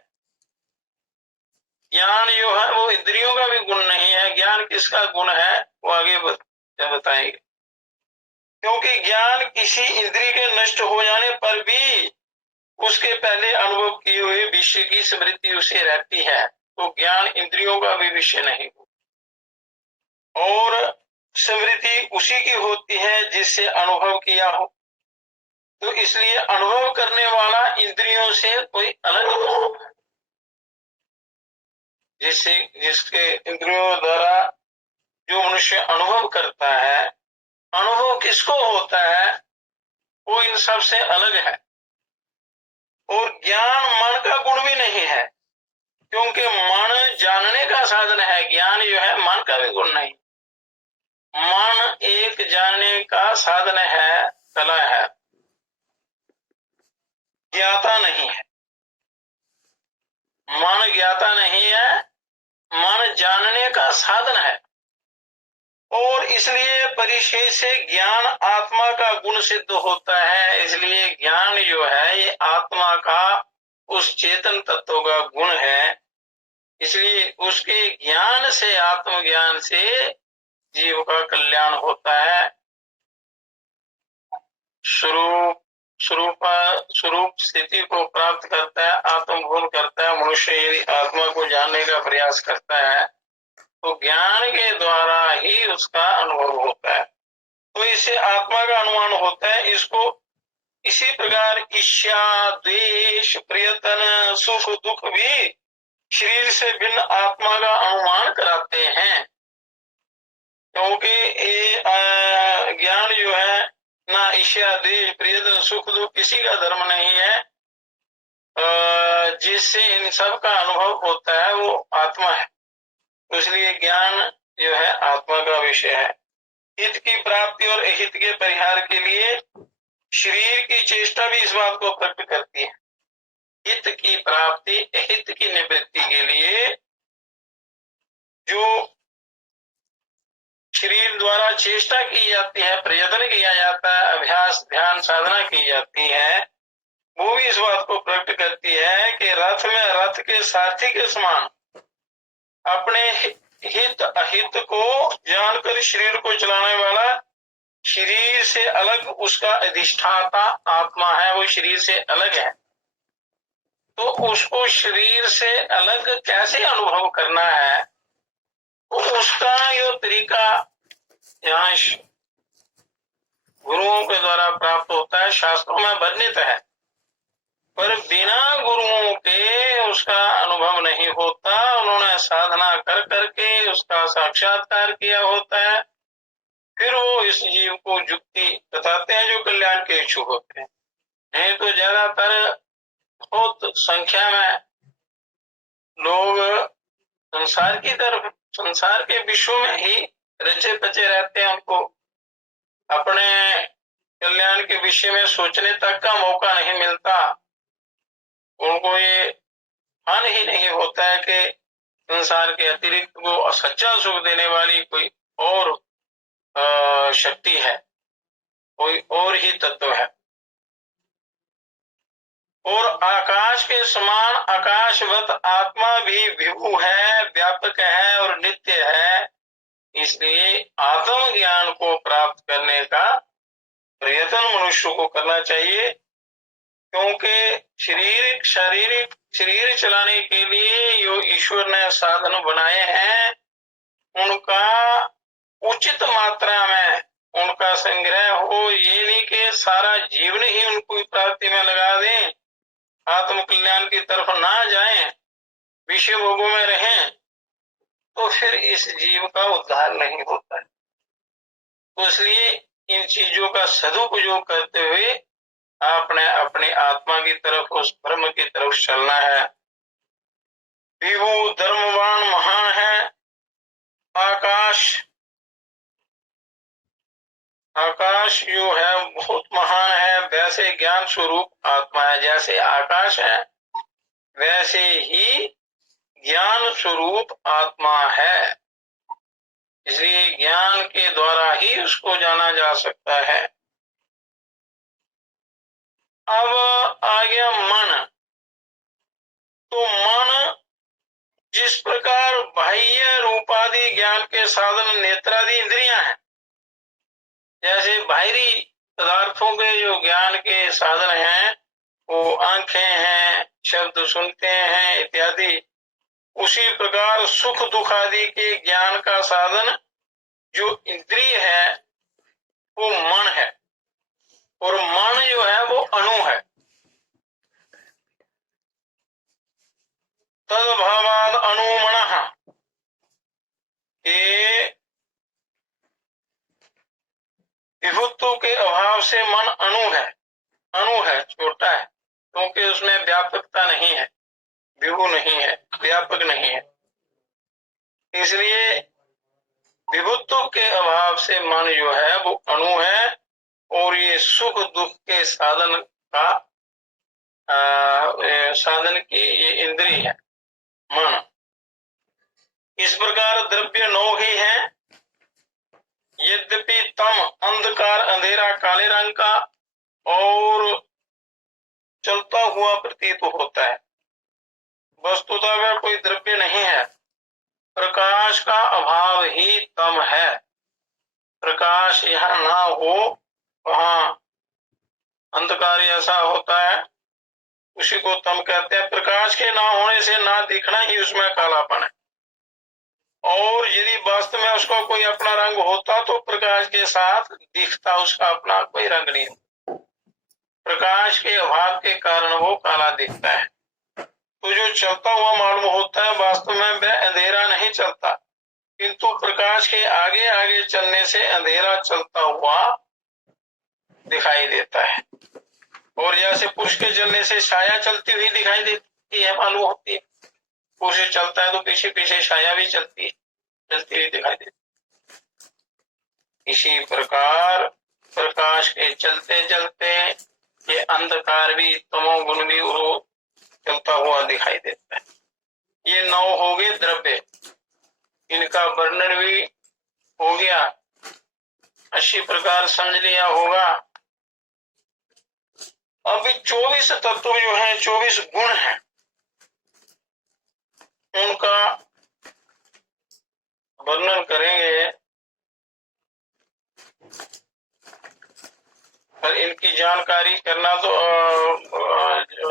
ज्ञान जो है वो इंद्रियों का भी गुण नहीं है। ज्ञान किसका गुण है वो आगे बताएंगे। क्योंकि ज्ञान किसी इंद्रिय के नष्ट हो जाने पर भी उसके पहले अनुभव किए हुए विषय की स्मृति उसे रहती है, तो ज्ञान इंद्रियों का भी विषय नहीं हो, और स्मृति उसी की होती है जिससे अनुभव किया हो। तो इसलिए अनुभव करने वाला इंद्रियों से कोई अलग नहीं है। जिसके इंद्रियों द्वारा जो मनुष्य अनुभव करता है, अनुभव किसको होता है वो इन सब से अलग है। और ज्ञान मन का गुण भी नहीं है, क्योंकि मन जानने का साधन है, ज्ञान जो है मन का भी गुण नहीं। मन एक जानने का साधन है, कला है, ज्ञाता नहीं है। मन ज्ञाता नहीं है, मन जानने का साधन है। और इसलिए परिचय से ज्ञान आत्मा का गुण सिद्ध होता है। इसलिए ज्ञान जो है ये आत्मा का, उस चेतन तत्व का गुण है। इसलिए उसके ज्ञान से, आत्मज्ञान से जीव का कल्याण होता है। स्वरूप स्थिति को प्राप्त करता है, आत्मबोध करता है। मनुष्य यदि आत्मा को जानने का प्रयास करता है तो ज्ञान के द्वारा ही उसका अनुभव होता है। तो इससे आत्मा का अनुमान होता है। इसको इसी प्रकार ईर्ष्या, द्वेष, प्रियतन, सुख दुख भी शरीर से भिन्न आत्मा का अनुमान कराते हैं। क्योंकि ये ज्ञान जो है ना, ईर्ष्या, द्वेष, प्रियतन, सुख दुख किसी का धर्म नहीं है। जिससे इन सब का अनुभव होता है वो आत्मा है। इसलिए ज्ञान जो है आत्मा का विषय है। हित की प्राप्ति और अहित के परिहार के लिए शरीर की चेष्टा भी इस बात को प्रकट करती है। हित की प्राप्ति, अहित की निवृत्ति के लिए जो शरीर द्वारा चेष्टा की जाती है, प्रयत्न किया जाता है, अभ्यास, ध्यान, साधना की जाती है, वो भी इस बात को प्रकट करती है कि रथ में रथ के सारथी के समान अपने हित अहित को जानकर शरीर को चलाने वाला शरीर से अलग उसका अधिष्ठाता आत्मा है, वो शरीर से अलग है। तो उसको शरीर से अलग कैसे अनुभव करना है, तो उसका जो तरीका यहाँ गुरुओं के द्वारा प्राप्त होता है, शास्त्रों में वर्णित है। पर बिना गुरुओं के उसका अनुभव नहीं होता। उन्होंने साधना कर करके उसका साक्षात्कार किया होता है, फिर वो इस जीव को युक्ति बताते हैं जो कल्याण के इच्छुक होते हैं। नहीं तो ज्यादातर बहुत संख्या में लोग संसार की तरफ, संसार के विश्व में ही रचे पचे रहते हैं। उनको अपने कल्याण के विषय में सोचने तक का मौका नहीं मिलता। उनको ये भान ही नहीं होता है कि संसार के अतिरिक्त को सच्चा सुख देने वाली कोई और शक्ति है, कोई और ही तत्व है। और आकाश के समान आकाशवत आत्मा भी विभु है, व्यापक है और नित्य है। इसलिए आत्म ज्ञान को प्राप्त करने का प्रयत्न मनुष्य को करना चाहिए। क्योंकि शरीर चलाने के लिए जो ईश्वर ने साधन बनाए हैं, उनका उचित मात्रा में उनका संग्रह हो। ये नहीं कि सारा जीवन ही उनको प्राप्ति में लगा दें, आत्म कल्याण की तरफ ना जाएं, विषय भोगों में रहें, तो फिर इस जीव का उद्धार नहीं होता है। तो इसलिए इन चीजों का सदुपयोग करते हुए आपने अपनी आत्मा की तरफ, उस ब्रह्म की तरफ चलना है। विभु धर्मवान महान है। आकाश जो है बहुत महान है, वैसे ज्ञान स्वरूप आत्मा है। जैसे आकाश है वैसे ही ज्ञान स्वरूप आत्मा है। इसलिए ज्ञान के द्वारा ही उसको जाना जा सकता है। अब आ गया मन। तो मन जिस प्रकार बाह्य रूपादि ज्ञान के साधन नेत्रादि इंद्रियां हैं, जैसे बाहरी पदार्थों के जो ज्ञान के साधन हैं वो आंखें हैं, शब्द सुनते हैं इत्यादि, उसी प्रकार सुख दुख आदि के ज्ञान का साधन जो इंद्रिय है वो मन है। और मन जो है वो अणु है। तद्भावाद अणुमनः, ये विभुत्व के अभाव से मन अणु है, छोटा है, क्योंकि उसमें व्यापकता नहीं है। विभु नहीं है, व्यापक नहीं है। इसलिए विभुत्व के अभाव से मन जो है वो अणु है और ये सुख दुख के साधन का साधन की ये इंद्रिय है मन। इस प्रकार द्रव्य 9 ही है। यद्यपि तम अंधकार अंधेरा काले रंग का और चलता हुआ प्रतीत होता है, वस्तुतः वह कोई द्रव्य नहीं है। प्रकाश का अभाव ही तम है। प्रकाश यहाँ ना हो वहां अंधकार ऐसा होता है, उसी को तम कहते हैं। प्रकाश के ना होने से ना दिखना ही उसमें कालापन है। और यदि वास्तव में उसका कोई अपना रंग होता तो प्रकाश के साथ दिखता उसका अपना कोई रंग नहीं होता। प्रकाश के अभाव के कारण वो काला दिखता है। तो जो चलता हुआ मालूम होता है वास्तव में वह अंधेरा नहीं चलता, किंतु प्रकाश के आगे आगे चलने से अंधेरा चलता हुआ दिखाई देता है। और जैसे पुरुष के चलने से छाया चलती हुई दिखाई देती है, मालूम होती है। पुरुष चलता है तो पीछे पीछे छाया भी चलती हुई दिखाई देती है। इसी प्रकार प्रकाश के चलते चलते ये अंधकार भी, तमोगुण भी वो चलता हुआ दिखाई देता है। ये 9 हो गए द्रव्य, इनका वर्णन भी हो गया। अच्छी प्रकार समझ लिया होगा। अभी 24 तत्व जो हैं, 24 गुण हैं, उनका वर्णन करेंगे। पर इनकी जानकारी करना तो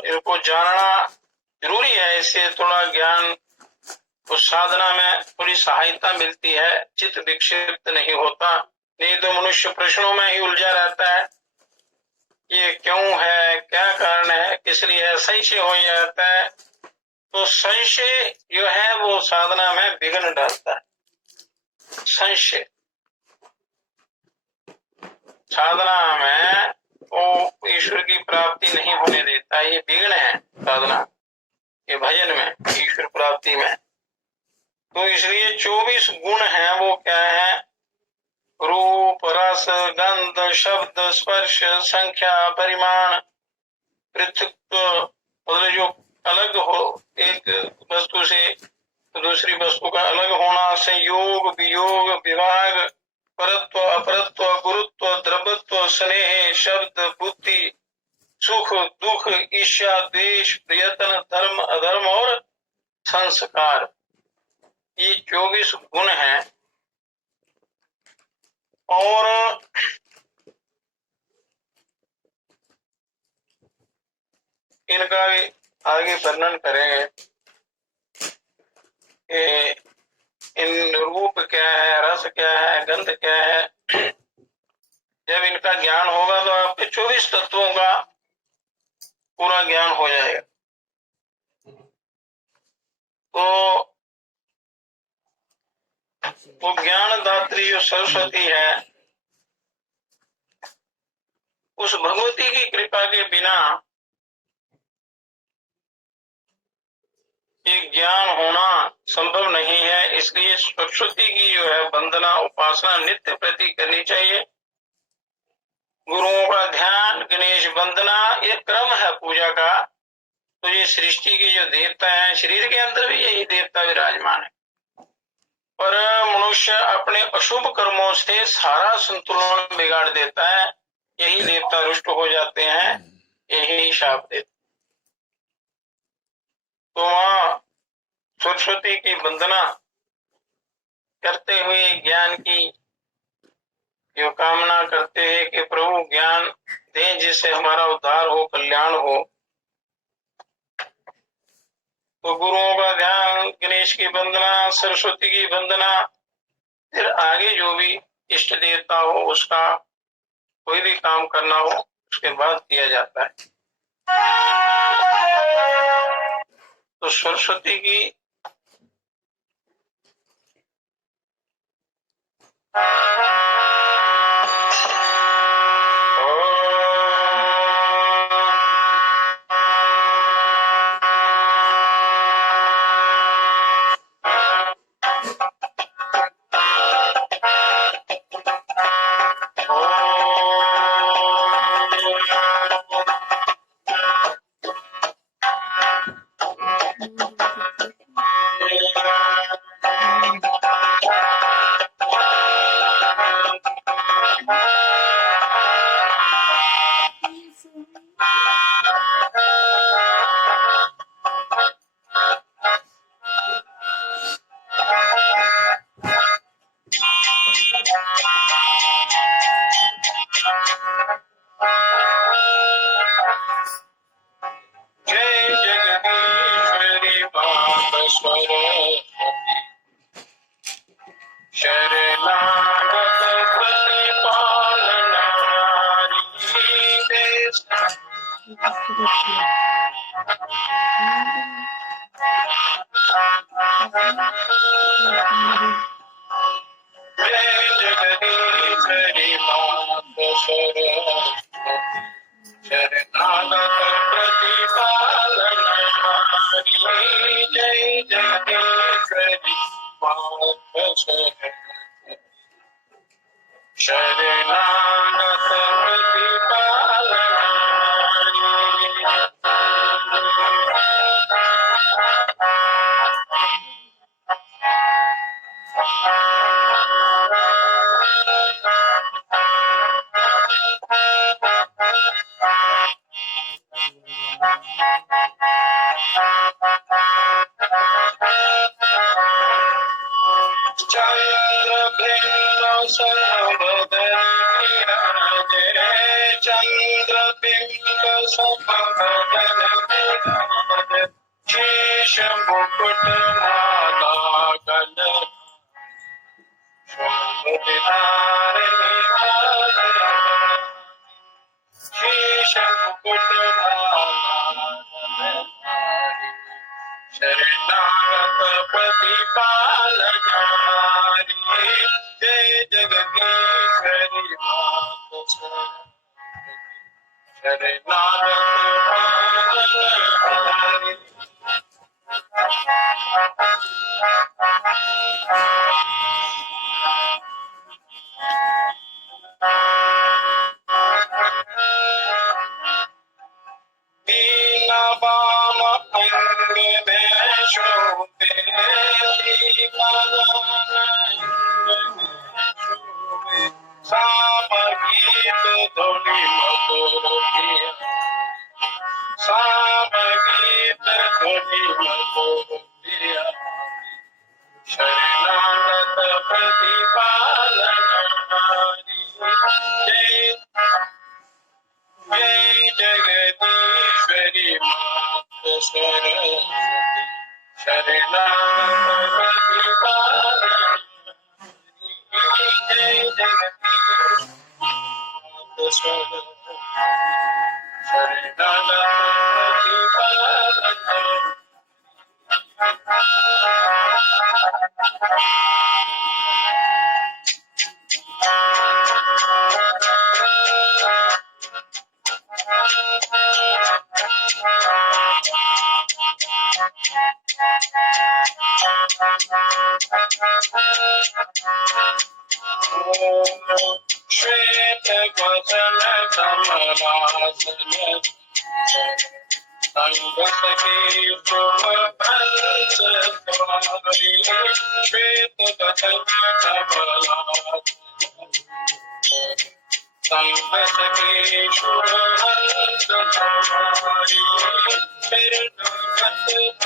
इनको जानना जरूरी है। इससे थोड़ा ज्ञान उस साधना में थोड़ी सहायता मिलती है, चित्त विक्षिप्त नहीं होता। नहीं तो मनुष्य प्रश्नों में ही उलझा रहता है, ये क्यों है, क्या कारण है, किस लिए संशय हो जाता है। तो संशय जो है वो साधना में विघ्न डालता है। संशय साधना में वो ईश्वर की प्राप्ति नहीं होने देता, ये विघ्न है साधना, ये भजन में, ईश्वर प्राप्ति में। तो इसलिए 24 गुण हैं, वो क्या है? रूप, रस, गंध, शब्द, स्पर्श, संख्या, परिमाण, पृथक्त्व, मतलब जो अलग हो एक वस्तु से दूसरी वस्तु का अलग होना, संयोग, वियोग, विभाग, परत्व, अपरत्व, गुरुत्व, द्रवत्व, स्नेह, शब्द, बुद्धि, सुख, दुख, ईर्ष्या, द्वेष, प्रयत्न, धर्म, अधर्म और संस्कार, ये 24 गुण हैं। और इनका भी आगे वर्णन करेंगे। इन रूप क्या है, रस क्या है, गंध क्या है। जब इनका ज्ञान होगा तो आपके 24 तत्वों का पूरा ज्ञान हो जाएगा। तो वो ज्ञान दात्री जो सरस्वती है, उस भगवती की कृपा के बिना ये ज्ञान होना संभव नहीं है। इसलिए सरस्वती की जो है वंदना, उपासना नित्य प्रति करनी चाहिए। गुरुओं का ध्यान, गणेश वंदना, ये क्रम है पूजा का। तो ये सृष्टि के जो देवता हैं, शरीर के अंदर भी यही देवता विराजमान है, पर मनुष्य अपने अशुभ कर्मों से सारा संतुलन बिगाड़ देता है। यही देवता रुष्ट हो जाते हैं, यही शाप देते। तो वहां सरस्वती की वंदना करते हुए ज्ञान की जो कामना करते हैं कि प्रभु ज्ञान दें जिससे हमारा उद्धार हो, कल्याण हो। तो गुरुओं का ध्यान, गणेश की वंदना, सरस्वती की वंदना, फिर आगे जो भी इष्ट देवता हो उसका कोई भी काम करना हो उसके बाद किया जाता है। तो सरस्वती की जय जगदीश्वरी मात सरस्वती शरणागत प्रतिपालनहारी देश जय जगदीश्वरी मात सरस्वती शरणागत प्रतिपालनहारी जय जगदीश्वरी मात सरस्वती शरणागत चंद्रबिंब समबदन चंद्रबिंब समबदन शीश मुकुट माला गल शीश मुकुट माला शरणागत प्रतिपालनहारी जय जगदीश्वरी मात सरस्वती शरणागत पालनहारी दीना बाम अंग में शोभे दीना दान अंग में शोभे साम गीत ध्वनि मधुर प्रिया साम गीत ध्वनि मधुर प्रिया शरणागत प्रतिपालनहारी जय जय जगदीश्वरी मात सरस्वती शरणागत प्रतिपालनहारी जय जगदीश्वरी मात सरस्वती शरणागत प्रतिपालनहारी श्वेत वसन कमलासन संग सखी शुभ्रंश तुम्हारी श्वेत वसन कमलासन संग सखी शुभ्रंश तुम्हारी शरणागत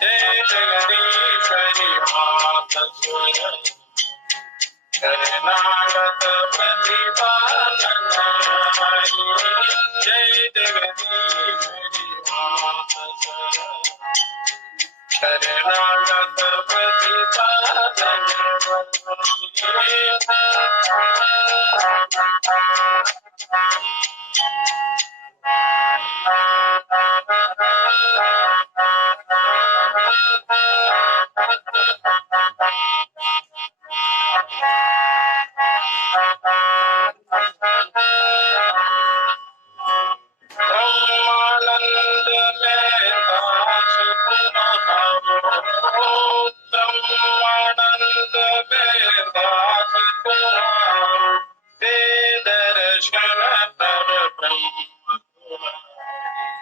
जय जगदीश्वरी मात सरस्वती शरणागत प्रतिपालनहारी जय जगदीश्वरी मात सरस्वती शरणागत ब्रह्मानंद में दास तुम्हारो ब्रह्मानंद में दास तुम्हारो दे दर्शन तब ब्रह्म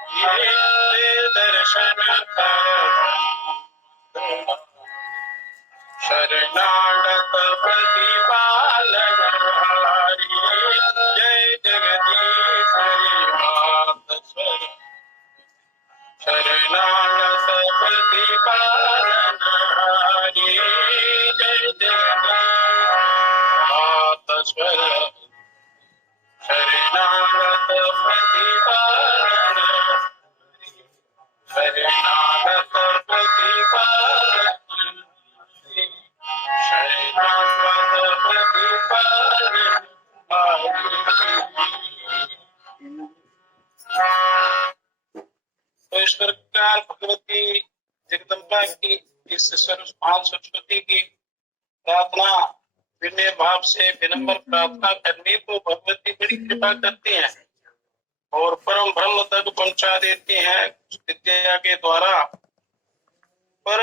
तुम्हारी दे दर्शन तब ब्रह्म शरणागत प्रतिपालनहारी जय जगदीश्वरी मात सरस्वती शरणागत प्रतिपालनहारी इस महान सरस्वती की प्रार्थना विनय भाव से विनम्र प्रार्थना करने को भगवती बड़ी कृपा करती हैं और परम ब्रह्म तक पहुंचा देती हैं विद्या के द्वारा। पर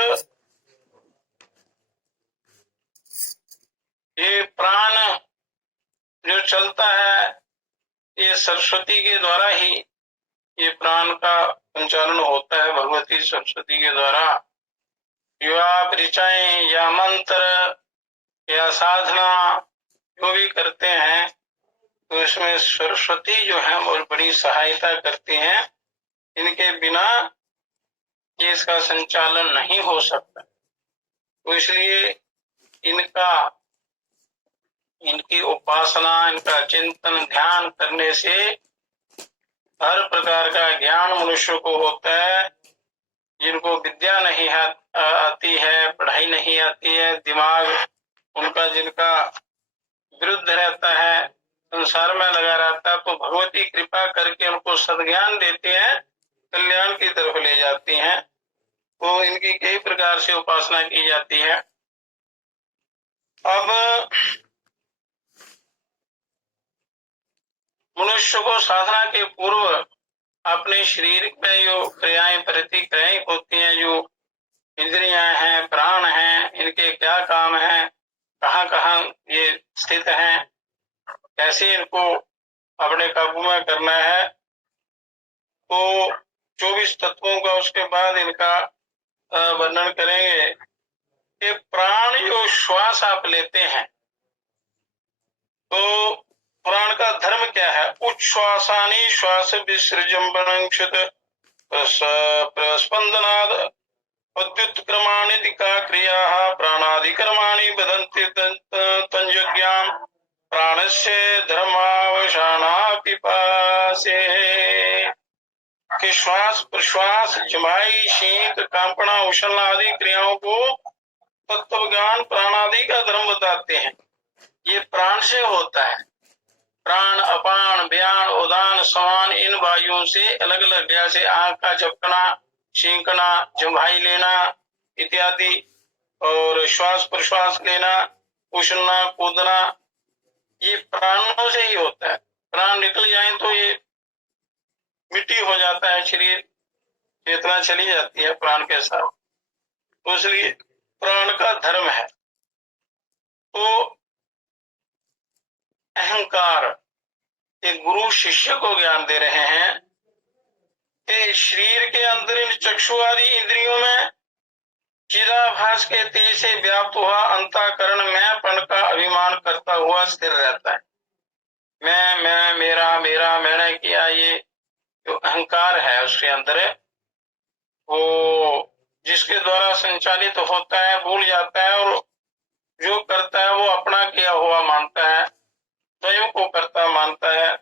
ये प्राण जो चलता है ये सरस्वती के द्वारा ही ये प्राण का संचालन होता है, भगवती सरस्वती के द्वारा। जो आप ऋचाएं या मंत्र या साधना जो भी करते हैं तो इसमें सरस्वती जो है वो बड़ी सहायता करती हैं। इनके बिना ये इसका संचालन नहीं हो सकता। तो इसलिए इनकी उपासना, इनका चिंतन ध्यान करने से हर प्रकार का ज्ञान मनुष्य को होता है। जिनको विद्या नहीं आती है, पढ़ाई नहीं आती है, दिमाग उनका जिनका विरुद्ध रहता है, संसार में लगा रहता है, तो भगवती कृपा करके उनको सद्ज्ञान देते हैं, कल्याण की तरफ ले जाती हैं। तो इनकी कई प्रकार से उपासना की जाती है। अब मनुष्य को साधना के पूर्व अपने शरीर में जो क्रियाएं प्रतिक्रियाएं होती हैं, जो इंद्रियां हैं, प्राण हैं, इनके क्या काम हैं, कहाँ कहाँ ये स्थित हैं, कैसे इनको अपने काबू में करना है। तो 24 तत्वों का उसके बाद इनका वर्णन करेंगे कि प्राण जो श्वास आप लेते हैं तो प्राण का धर्म क्या है? उच्छ्वासानि श्वास विसर्जन बनक्षत प्रस्पंदनाद उद्युत्क्रमाणि दिका क्रिया प्राणादि कर्माणि बदन्ति तंजज्ञान प्राणस्य धर्मावसाना पिपासे। कि श्वास प्रश्वास जमाई शीत कांपना उछलना आदि क्रियाओं को तत्व ज्ञान प्राणादि का धर्म बताते हैं। ये प्राण से होता है। प्राण अपान व्यान उदान समान इन वायुओं से अलग अलग, जैसे आंख का झपकना, छींकना, जम्भाई लेना इत्यादि, और श्वास प्रश्वास लेना, उछलना कूदना, ये प्राणों से ही होता है। प्राण निकल जाए तो ये मिट्टी हो जाता है, शरीर चेतना चली जाती है प्राण के साथ। तो इसलिए प्राण का धर्म है। तो अहंकार, एक गुरु शिष्य को ज्ञान दे रहे हैं कि शरीर के अंदर इन चक्षु आदि इंद्रियों में चिदाभास के तेज से व्याप्त हुआ अंतःकरण मैंपन का अभिमान करता हुआ स्थिर रहता है। मैं मेरा मेरा मैंने किया, ये जो अहंकार है उसके अंदर वो जिसके द्वारा संचालित होता है, भूल जाता है और जो करता है वो अपना किया हुआ मानता है, स्वयं को करता मानता है।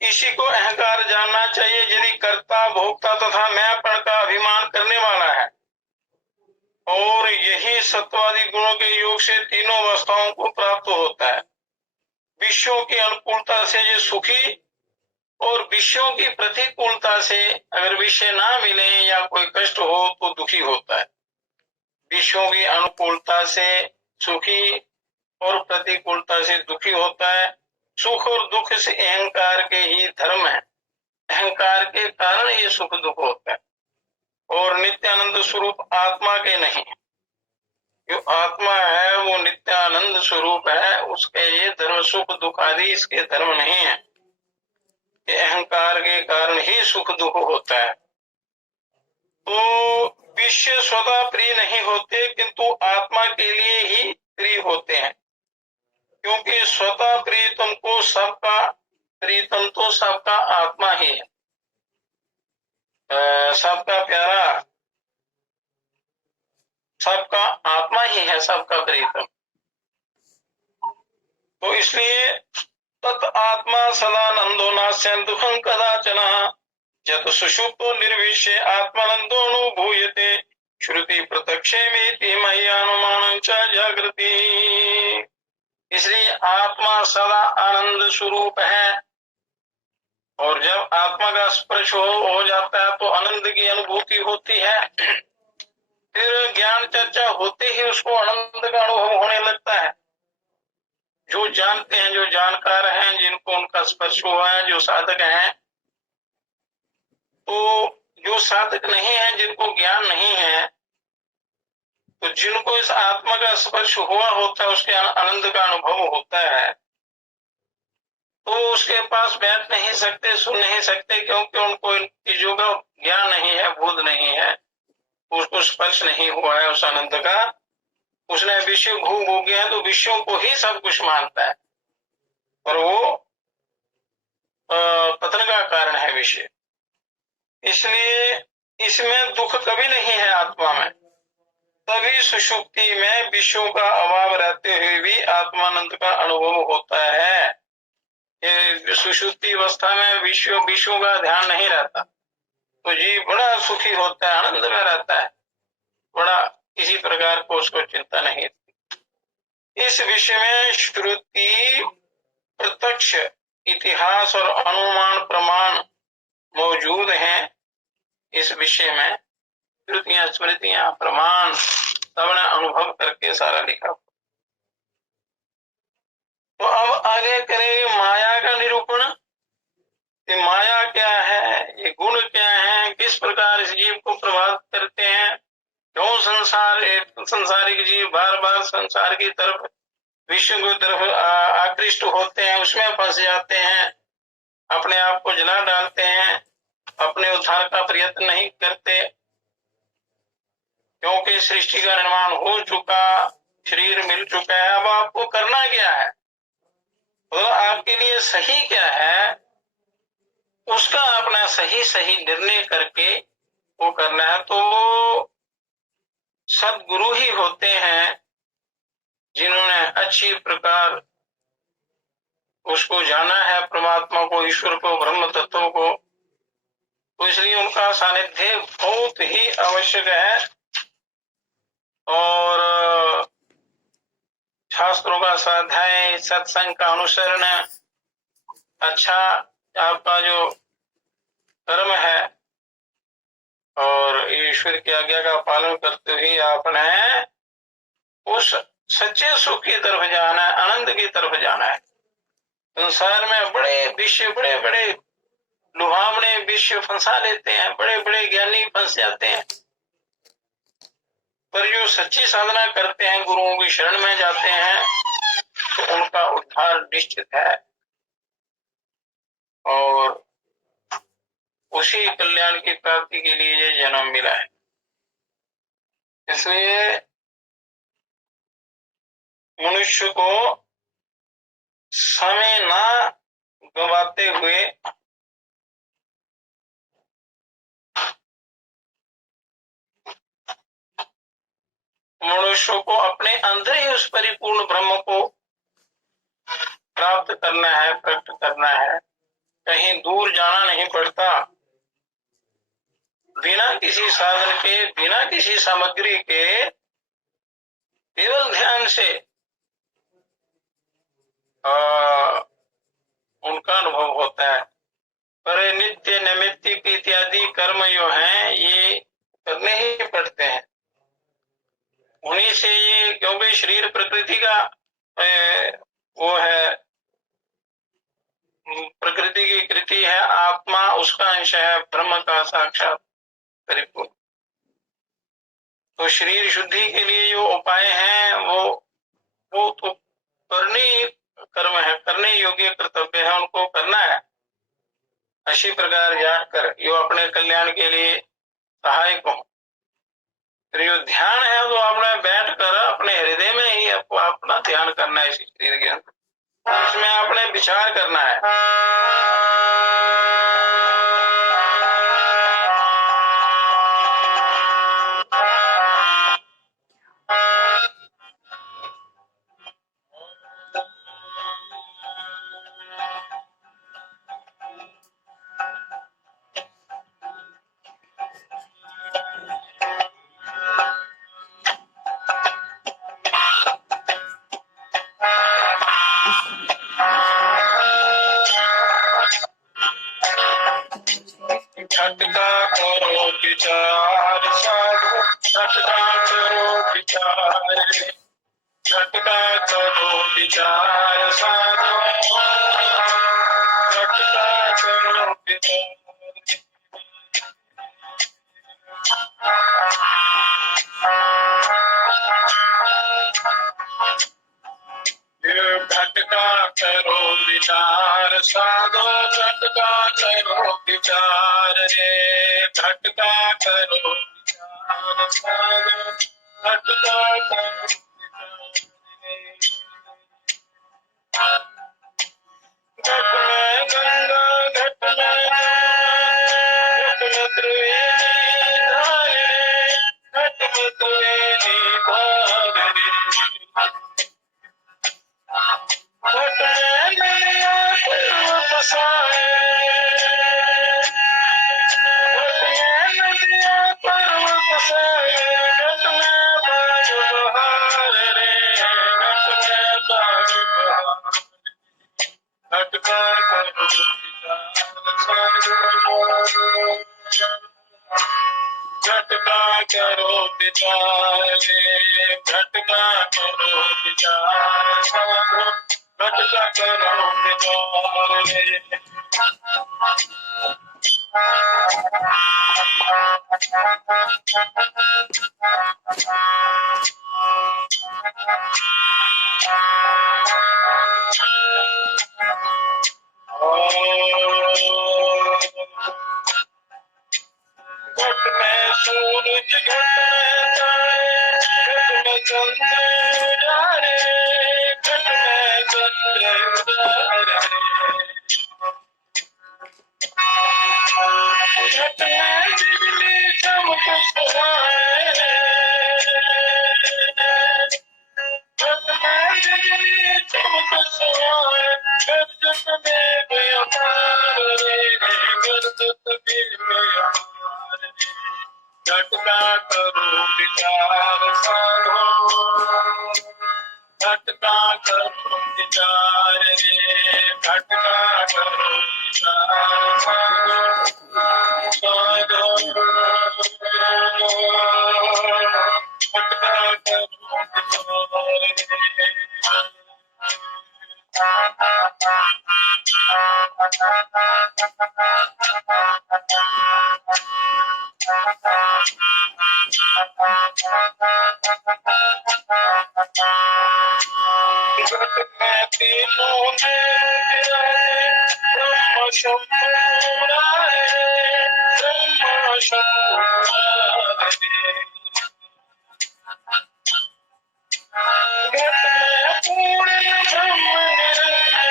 इसी को अहंकार जानना चाहिए। यदि कर्ता भोक्ता तथा मैंपन का अभिमान करने वाला है और यही सत्वादि गुणों के योग से तीनों अवस्थाओं को प्राप्त होता है। विषयों की अनुकूलता से ये सुखी और विषयों की प्रतिकूलता से अगर विषय ना मिले या कोई कष्ट हो तो दुखी होता है। विषयों की अनुकूलता से सुखी और प्रतिकूलता से दुखी होता है। सुख और दुख से अहंकार के ही धर्म है। अहंकार के कारण ये सुख दुख होता है और नित्यानंद स्वरूप आत्मा के नहीं। जो आत्मा है वो नित्यानंद स्वरूप है, उसके ये धर्म सुख दुख आदि इसके धर्म नहीं है। ये अहंकार के कारण ही सुख दुख होता है। तो विषय स्वतः प्रिय नहीं होते किंतु आत्मा के लिए ही प्रिय होते हैं, क्योंकि स्वतः प्रीतम को सबका प्रीतम तो सबका आत्मा ही है। सबका प्यारा सबका आत्मा ही है, सबका प्रीतम। तो इसलिए तत् आत्मा सदानंदो नास्यन् दुखं कदाचन जत सुषुप्तो निर्विशे आत्मानंदोनुभूयते श्रुति प्रत्यक्षे में मह्यानुमानं च जागृति। इसलिए आत्मा सदा आनंद स्वरूप है और जब आत्मा का स्पर्श हो जाता है तो आनंद की अनुभूति होती है। फिर ज्ञान चर्चा होते ही उसको आनंद का अनुभव होने लगता है। जो जानते हैं, जो जानकार हैं, जिनको उनका स्पर्श हुआ है, जो साधक हैं, तो जो साधक नहीं है, जिनको ज्ञान नहीं है, तो जिनको इस आत्मा का स्पर्श हुआ होता है, उसके आनंद का अनुभव होता है, तो उसके पास बैठ नहीं सकते, सुन नहीं सकते, क्योंकि उनको इन चीजों का ज्ञान नहीं है, बोध नहीं है, उसको स्पर्श नहीं हुआ है उस आनंद का। उसने विषय भोग हो गया है, तो विषयों को ही सब कुछ मानता है, और वो पतन का कारण है विषय। इसलिए इसमें दुख कभी नहीं है आत्मा में। तभी सुषुप्ति में विषयों का अभाव रहते हुए भी आत्मानंद का अनुभव होता है। ये सुषुप्ति अवस्था में विषयों का ध्यान नहीं रहता, तो जीव बड़ा सुखी होता है, आनंद में रहता है, बड़ा किसी प्रकार को उसको चिंता नहीं। इस विषय में श्रुति, प्रत्यक्ष, इतिहास और अनुमान प्रमाण मौजूद हैं। इस विषय में श्रुतियां, स्मृतियां, प्रमाण सबने अनुभव करके सारा लिखा। तो अब आगे करेंगे माया का निरूपण। कि माया क्या है, ये गुण क्या है, किस प्रकार इस जीव को प्रभावित करते हैं, क्यों संसारिक जीव बार बार संसार की तरफ, विश्व की तरफ आकृष्ट होते हैं, उसमें फंस जाते हैं, अपने आप को जला डालते हैं, अपने उद्धार का प्रयत्न नहीं करते, क्योंकि सृष्टि का निर्माण हो चुका, शरीर मिल चुका है। अब आपको करना क्या है, तो आपके लिए सही क्या है, उसका अपना सही सही निर्णय करके वो करना है। तो वो सदगुरु ही होते हैं जिन्होंने अच्छी प्रकार उसको जाना है, परमात्मा को, ईश्वर को, ब्रह्म तत्व को। तो इसलिए उनका सानिध्य बहुत ही आवश्यक है। और शास्त्रों का स्वाध्याय, सत्संग का अनुसरण, अच्छा आपका जो कर्म है, और ईश्वर की आज्ञा का पालन करते हुए आपने उस सच्चे सुख की तरफ जाना है, आनंद की तरफ जाना है। संसार में बड़े विषय, बड़े बड़े लुभावने विषय फंसा लेते हैं, बड़े बड़े ज्ञानी फंस जाते हैं, पर जो सच्ची साधना करते हैं, गुरुओं की शरण में जाते हैं, तो उनका उद्धार निश्चित है, और उसी कल्याण की प्राप्ति के लिए ये जन्म मिला है। इसलिए मनुष्य को समय ना गंवाते हुए मनुष्य को अपने अंदर ही उस परिपूर्ण ब्रह्म को प्राप्त करना है, प्रकट करना है। कहीं दूर जाना नहीं पड़ता। बिना किसी साधन के, बिना किसी सामग्री के, केवल ध्यान से उनका अनुभव होता है। पर नित्य नैमित्तिक इत्यादि कर्म जो हैं, ये करने ही पड़ते हैं। उन्हीं से ये, क्योंकि शरीर प्रकृति का वो है, प्रकृति की कृति है, आत्मा उसका अंश है, ब्रह्म का साक्षात परिपूर्ण। तो शरीर शुद्धि के लिए जो उपाय हैं, वो तो करने कर्म है, करने योग्य कर्तव्य है, उनको करना है। अच्छी प्रकार जानकर जो अपने कल्याण के लिए सहायक हो। फिर जो ध्यान है, वो आपने बैठ कर अपने हृदय में ही अपना ध्यान करना है, इसी शरीर के अंदर, इसमें आपने विचार करना है। झटका करो विचार साधो, झटका करो विचार। झटका करो विचार साधो, झटका करो विचार रे, झटका करो विचार साधो, झटका करो विचार। घट में गंगा घट में त्रिवेणी धारे, घट में त्रिवेणी धारे, घट में नदिया पर्वत साए, घट में नदिया पर्वत साए, घट में बाग बहार रे, घट में बाग बहार। झटका करो विचार साधो, झटका करो विचार रे, झटका करो विचार साधो, झटका करो विचार रे। घट में सूरज घट में तारे, घट में चंद्र उजारे, घट में चंद्र उजारे, घट में बिजली चमक सुहाए, घट में बिजली चमक सुहाए, गर्जत मेघ अपार रे, गर्जत मेघ अपार रे। झटका करो विचार साधो, झटका करो विचार रे, झटका करो विचार साधो, साधो, झटका करो विचार रे। घट में तीनों में विराजे, ब्रह्म शंभु राय, ब्रह्म शंभु राय। घट में पूर्ण ब्रह्म निरंजन,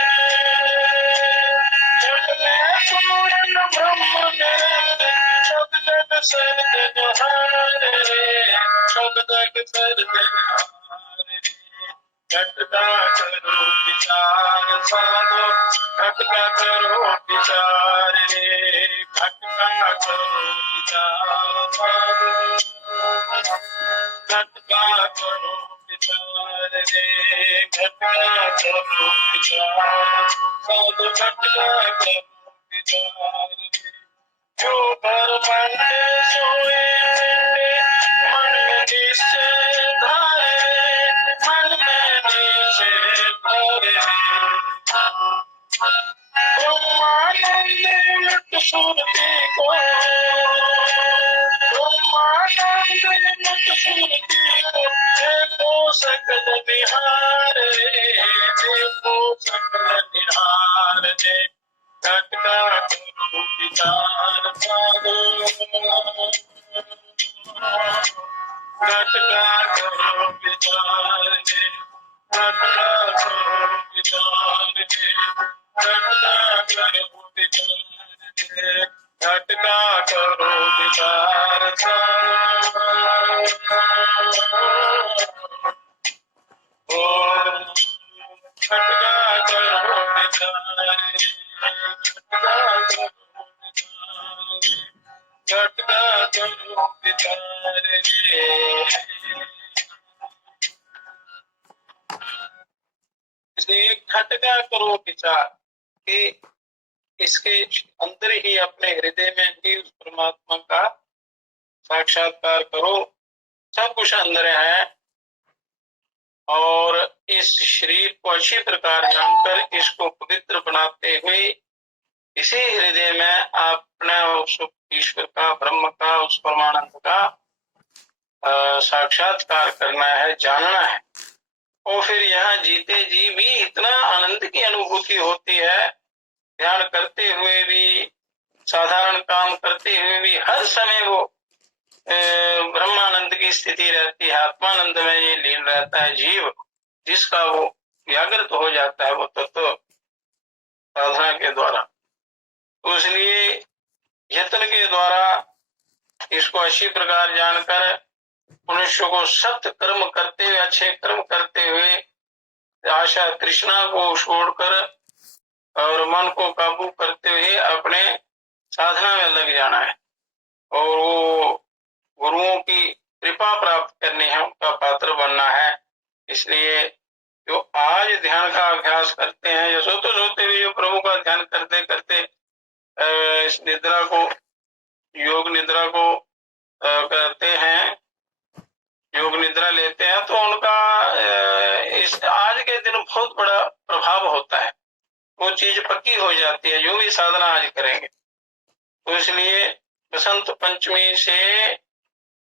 घट में पूर्ण ब्रह्म निरंजन, सब जग सर्जनहार रे, सब जग सर्जनहार रे। झटका करो विचार साधो, झटका करो विचार रे, झटका करो विचार साधो, झटका करो विचार रे, झटका करो विचार साधो, झटका करो विचार रे। जो भर मन सोए मन में निश्चय धारे, मन में निश्चय धारे, ब्रह्मानंद युक्त सुरति को, ब्रह्मानंद युक्त सुरति को, देखो सकल निहार रे, देखो सकल निहार रे। झटका करो विचार साधो, झटका करो विचार रे, झटका करो विचार रे, झटका करो विचार रे, झटका करो विचार साधो। ओम झटका करो विचार रे, झटका करो विचार रे, झटका करो विचार रे। इसलिए झटका करो विचार कि इसके अंदर ही अपने हृदय में ही उस परमात्मा का साक्षात्कार करो। सब कुछ अंदर है, इस शरीर को अच्छी प्रकार जानकर इसको पवित्र बनाते हुए इसी हृदय में अपने उस ईश्वर का, ब्रह्म का, उस परमानंद का साक्षात्कार करना है, जानना है। और फिर यहाँ जीते जी भी इतना आनंद की अनुभूति होती है, ध्यान करते हुए भी, साधारण काम करते हुए भी, हर समय वो ब्रह्मानंद की स्थिति रहती है, आत्मानंद में ये लीन रहता है जीव, जिसका वो व्याकृत हो जाता है वो तत्व साधना के द्वारा। तो इसलिए यत्न के द्वारा इसको अच्छी प्रकार जानकर मनुष्य को सत्य कर्म करते हुए, अच्छे कर्म करते हुए, आशा तृष्णा को छोड़कर और मन को काबू करते हुए अपने साधना में लग जाना है और वो गुरुओं की कृपा प्राप्त करनी है, उनका पात्र बनना है। इसलिए जो आज ध्यान का अभ्यास करते हैं या सोते सोते भी जो प्रभु का ध्यान करते करते इस निद्रा को, योग निद्रा को करते हैं, योग निद्रा लेते हैं, तो उनका इस आज के दिन बहुत बड़ा प्रभाव होता है, वो चीज पक्की हो जाती है जो भी साधना आज करेंगे। तो इसलिए बसंत पंचमी से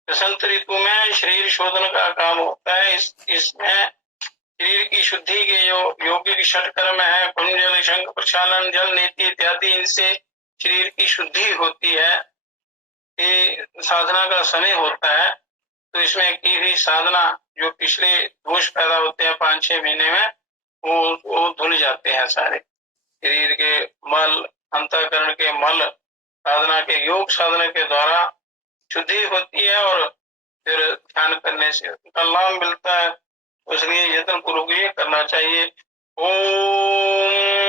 बसंत ऋतु में शरीर शोधन का काम होता है। इसमें शरीर की शुद्धि के जो यौगिक षटकर्म है, कुंजल, शंख, प्रक्षालन, जल, नीति इत्यादि, इनसे शरीर की शुद्धि होती है। ये साधना का समय होता है। तो इसमें की हुई साधना जो पिछले दोष पैदा होते हैं 5-6 महीने में, वो धुल जाते हैं सारे शरीर के मल, अंतःकरण के मल, साधना के योग साधना के द्वारा शुद्धि होती है और फिर ध्यान करने से उनका लाभ मिलता है। इसलिए यत्न पूर्वक ये करना चाहिए। ओम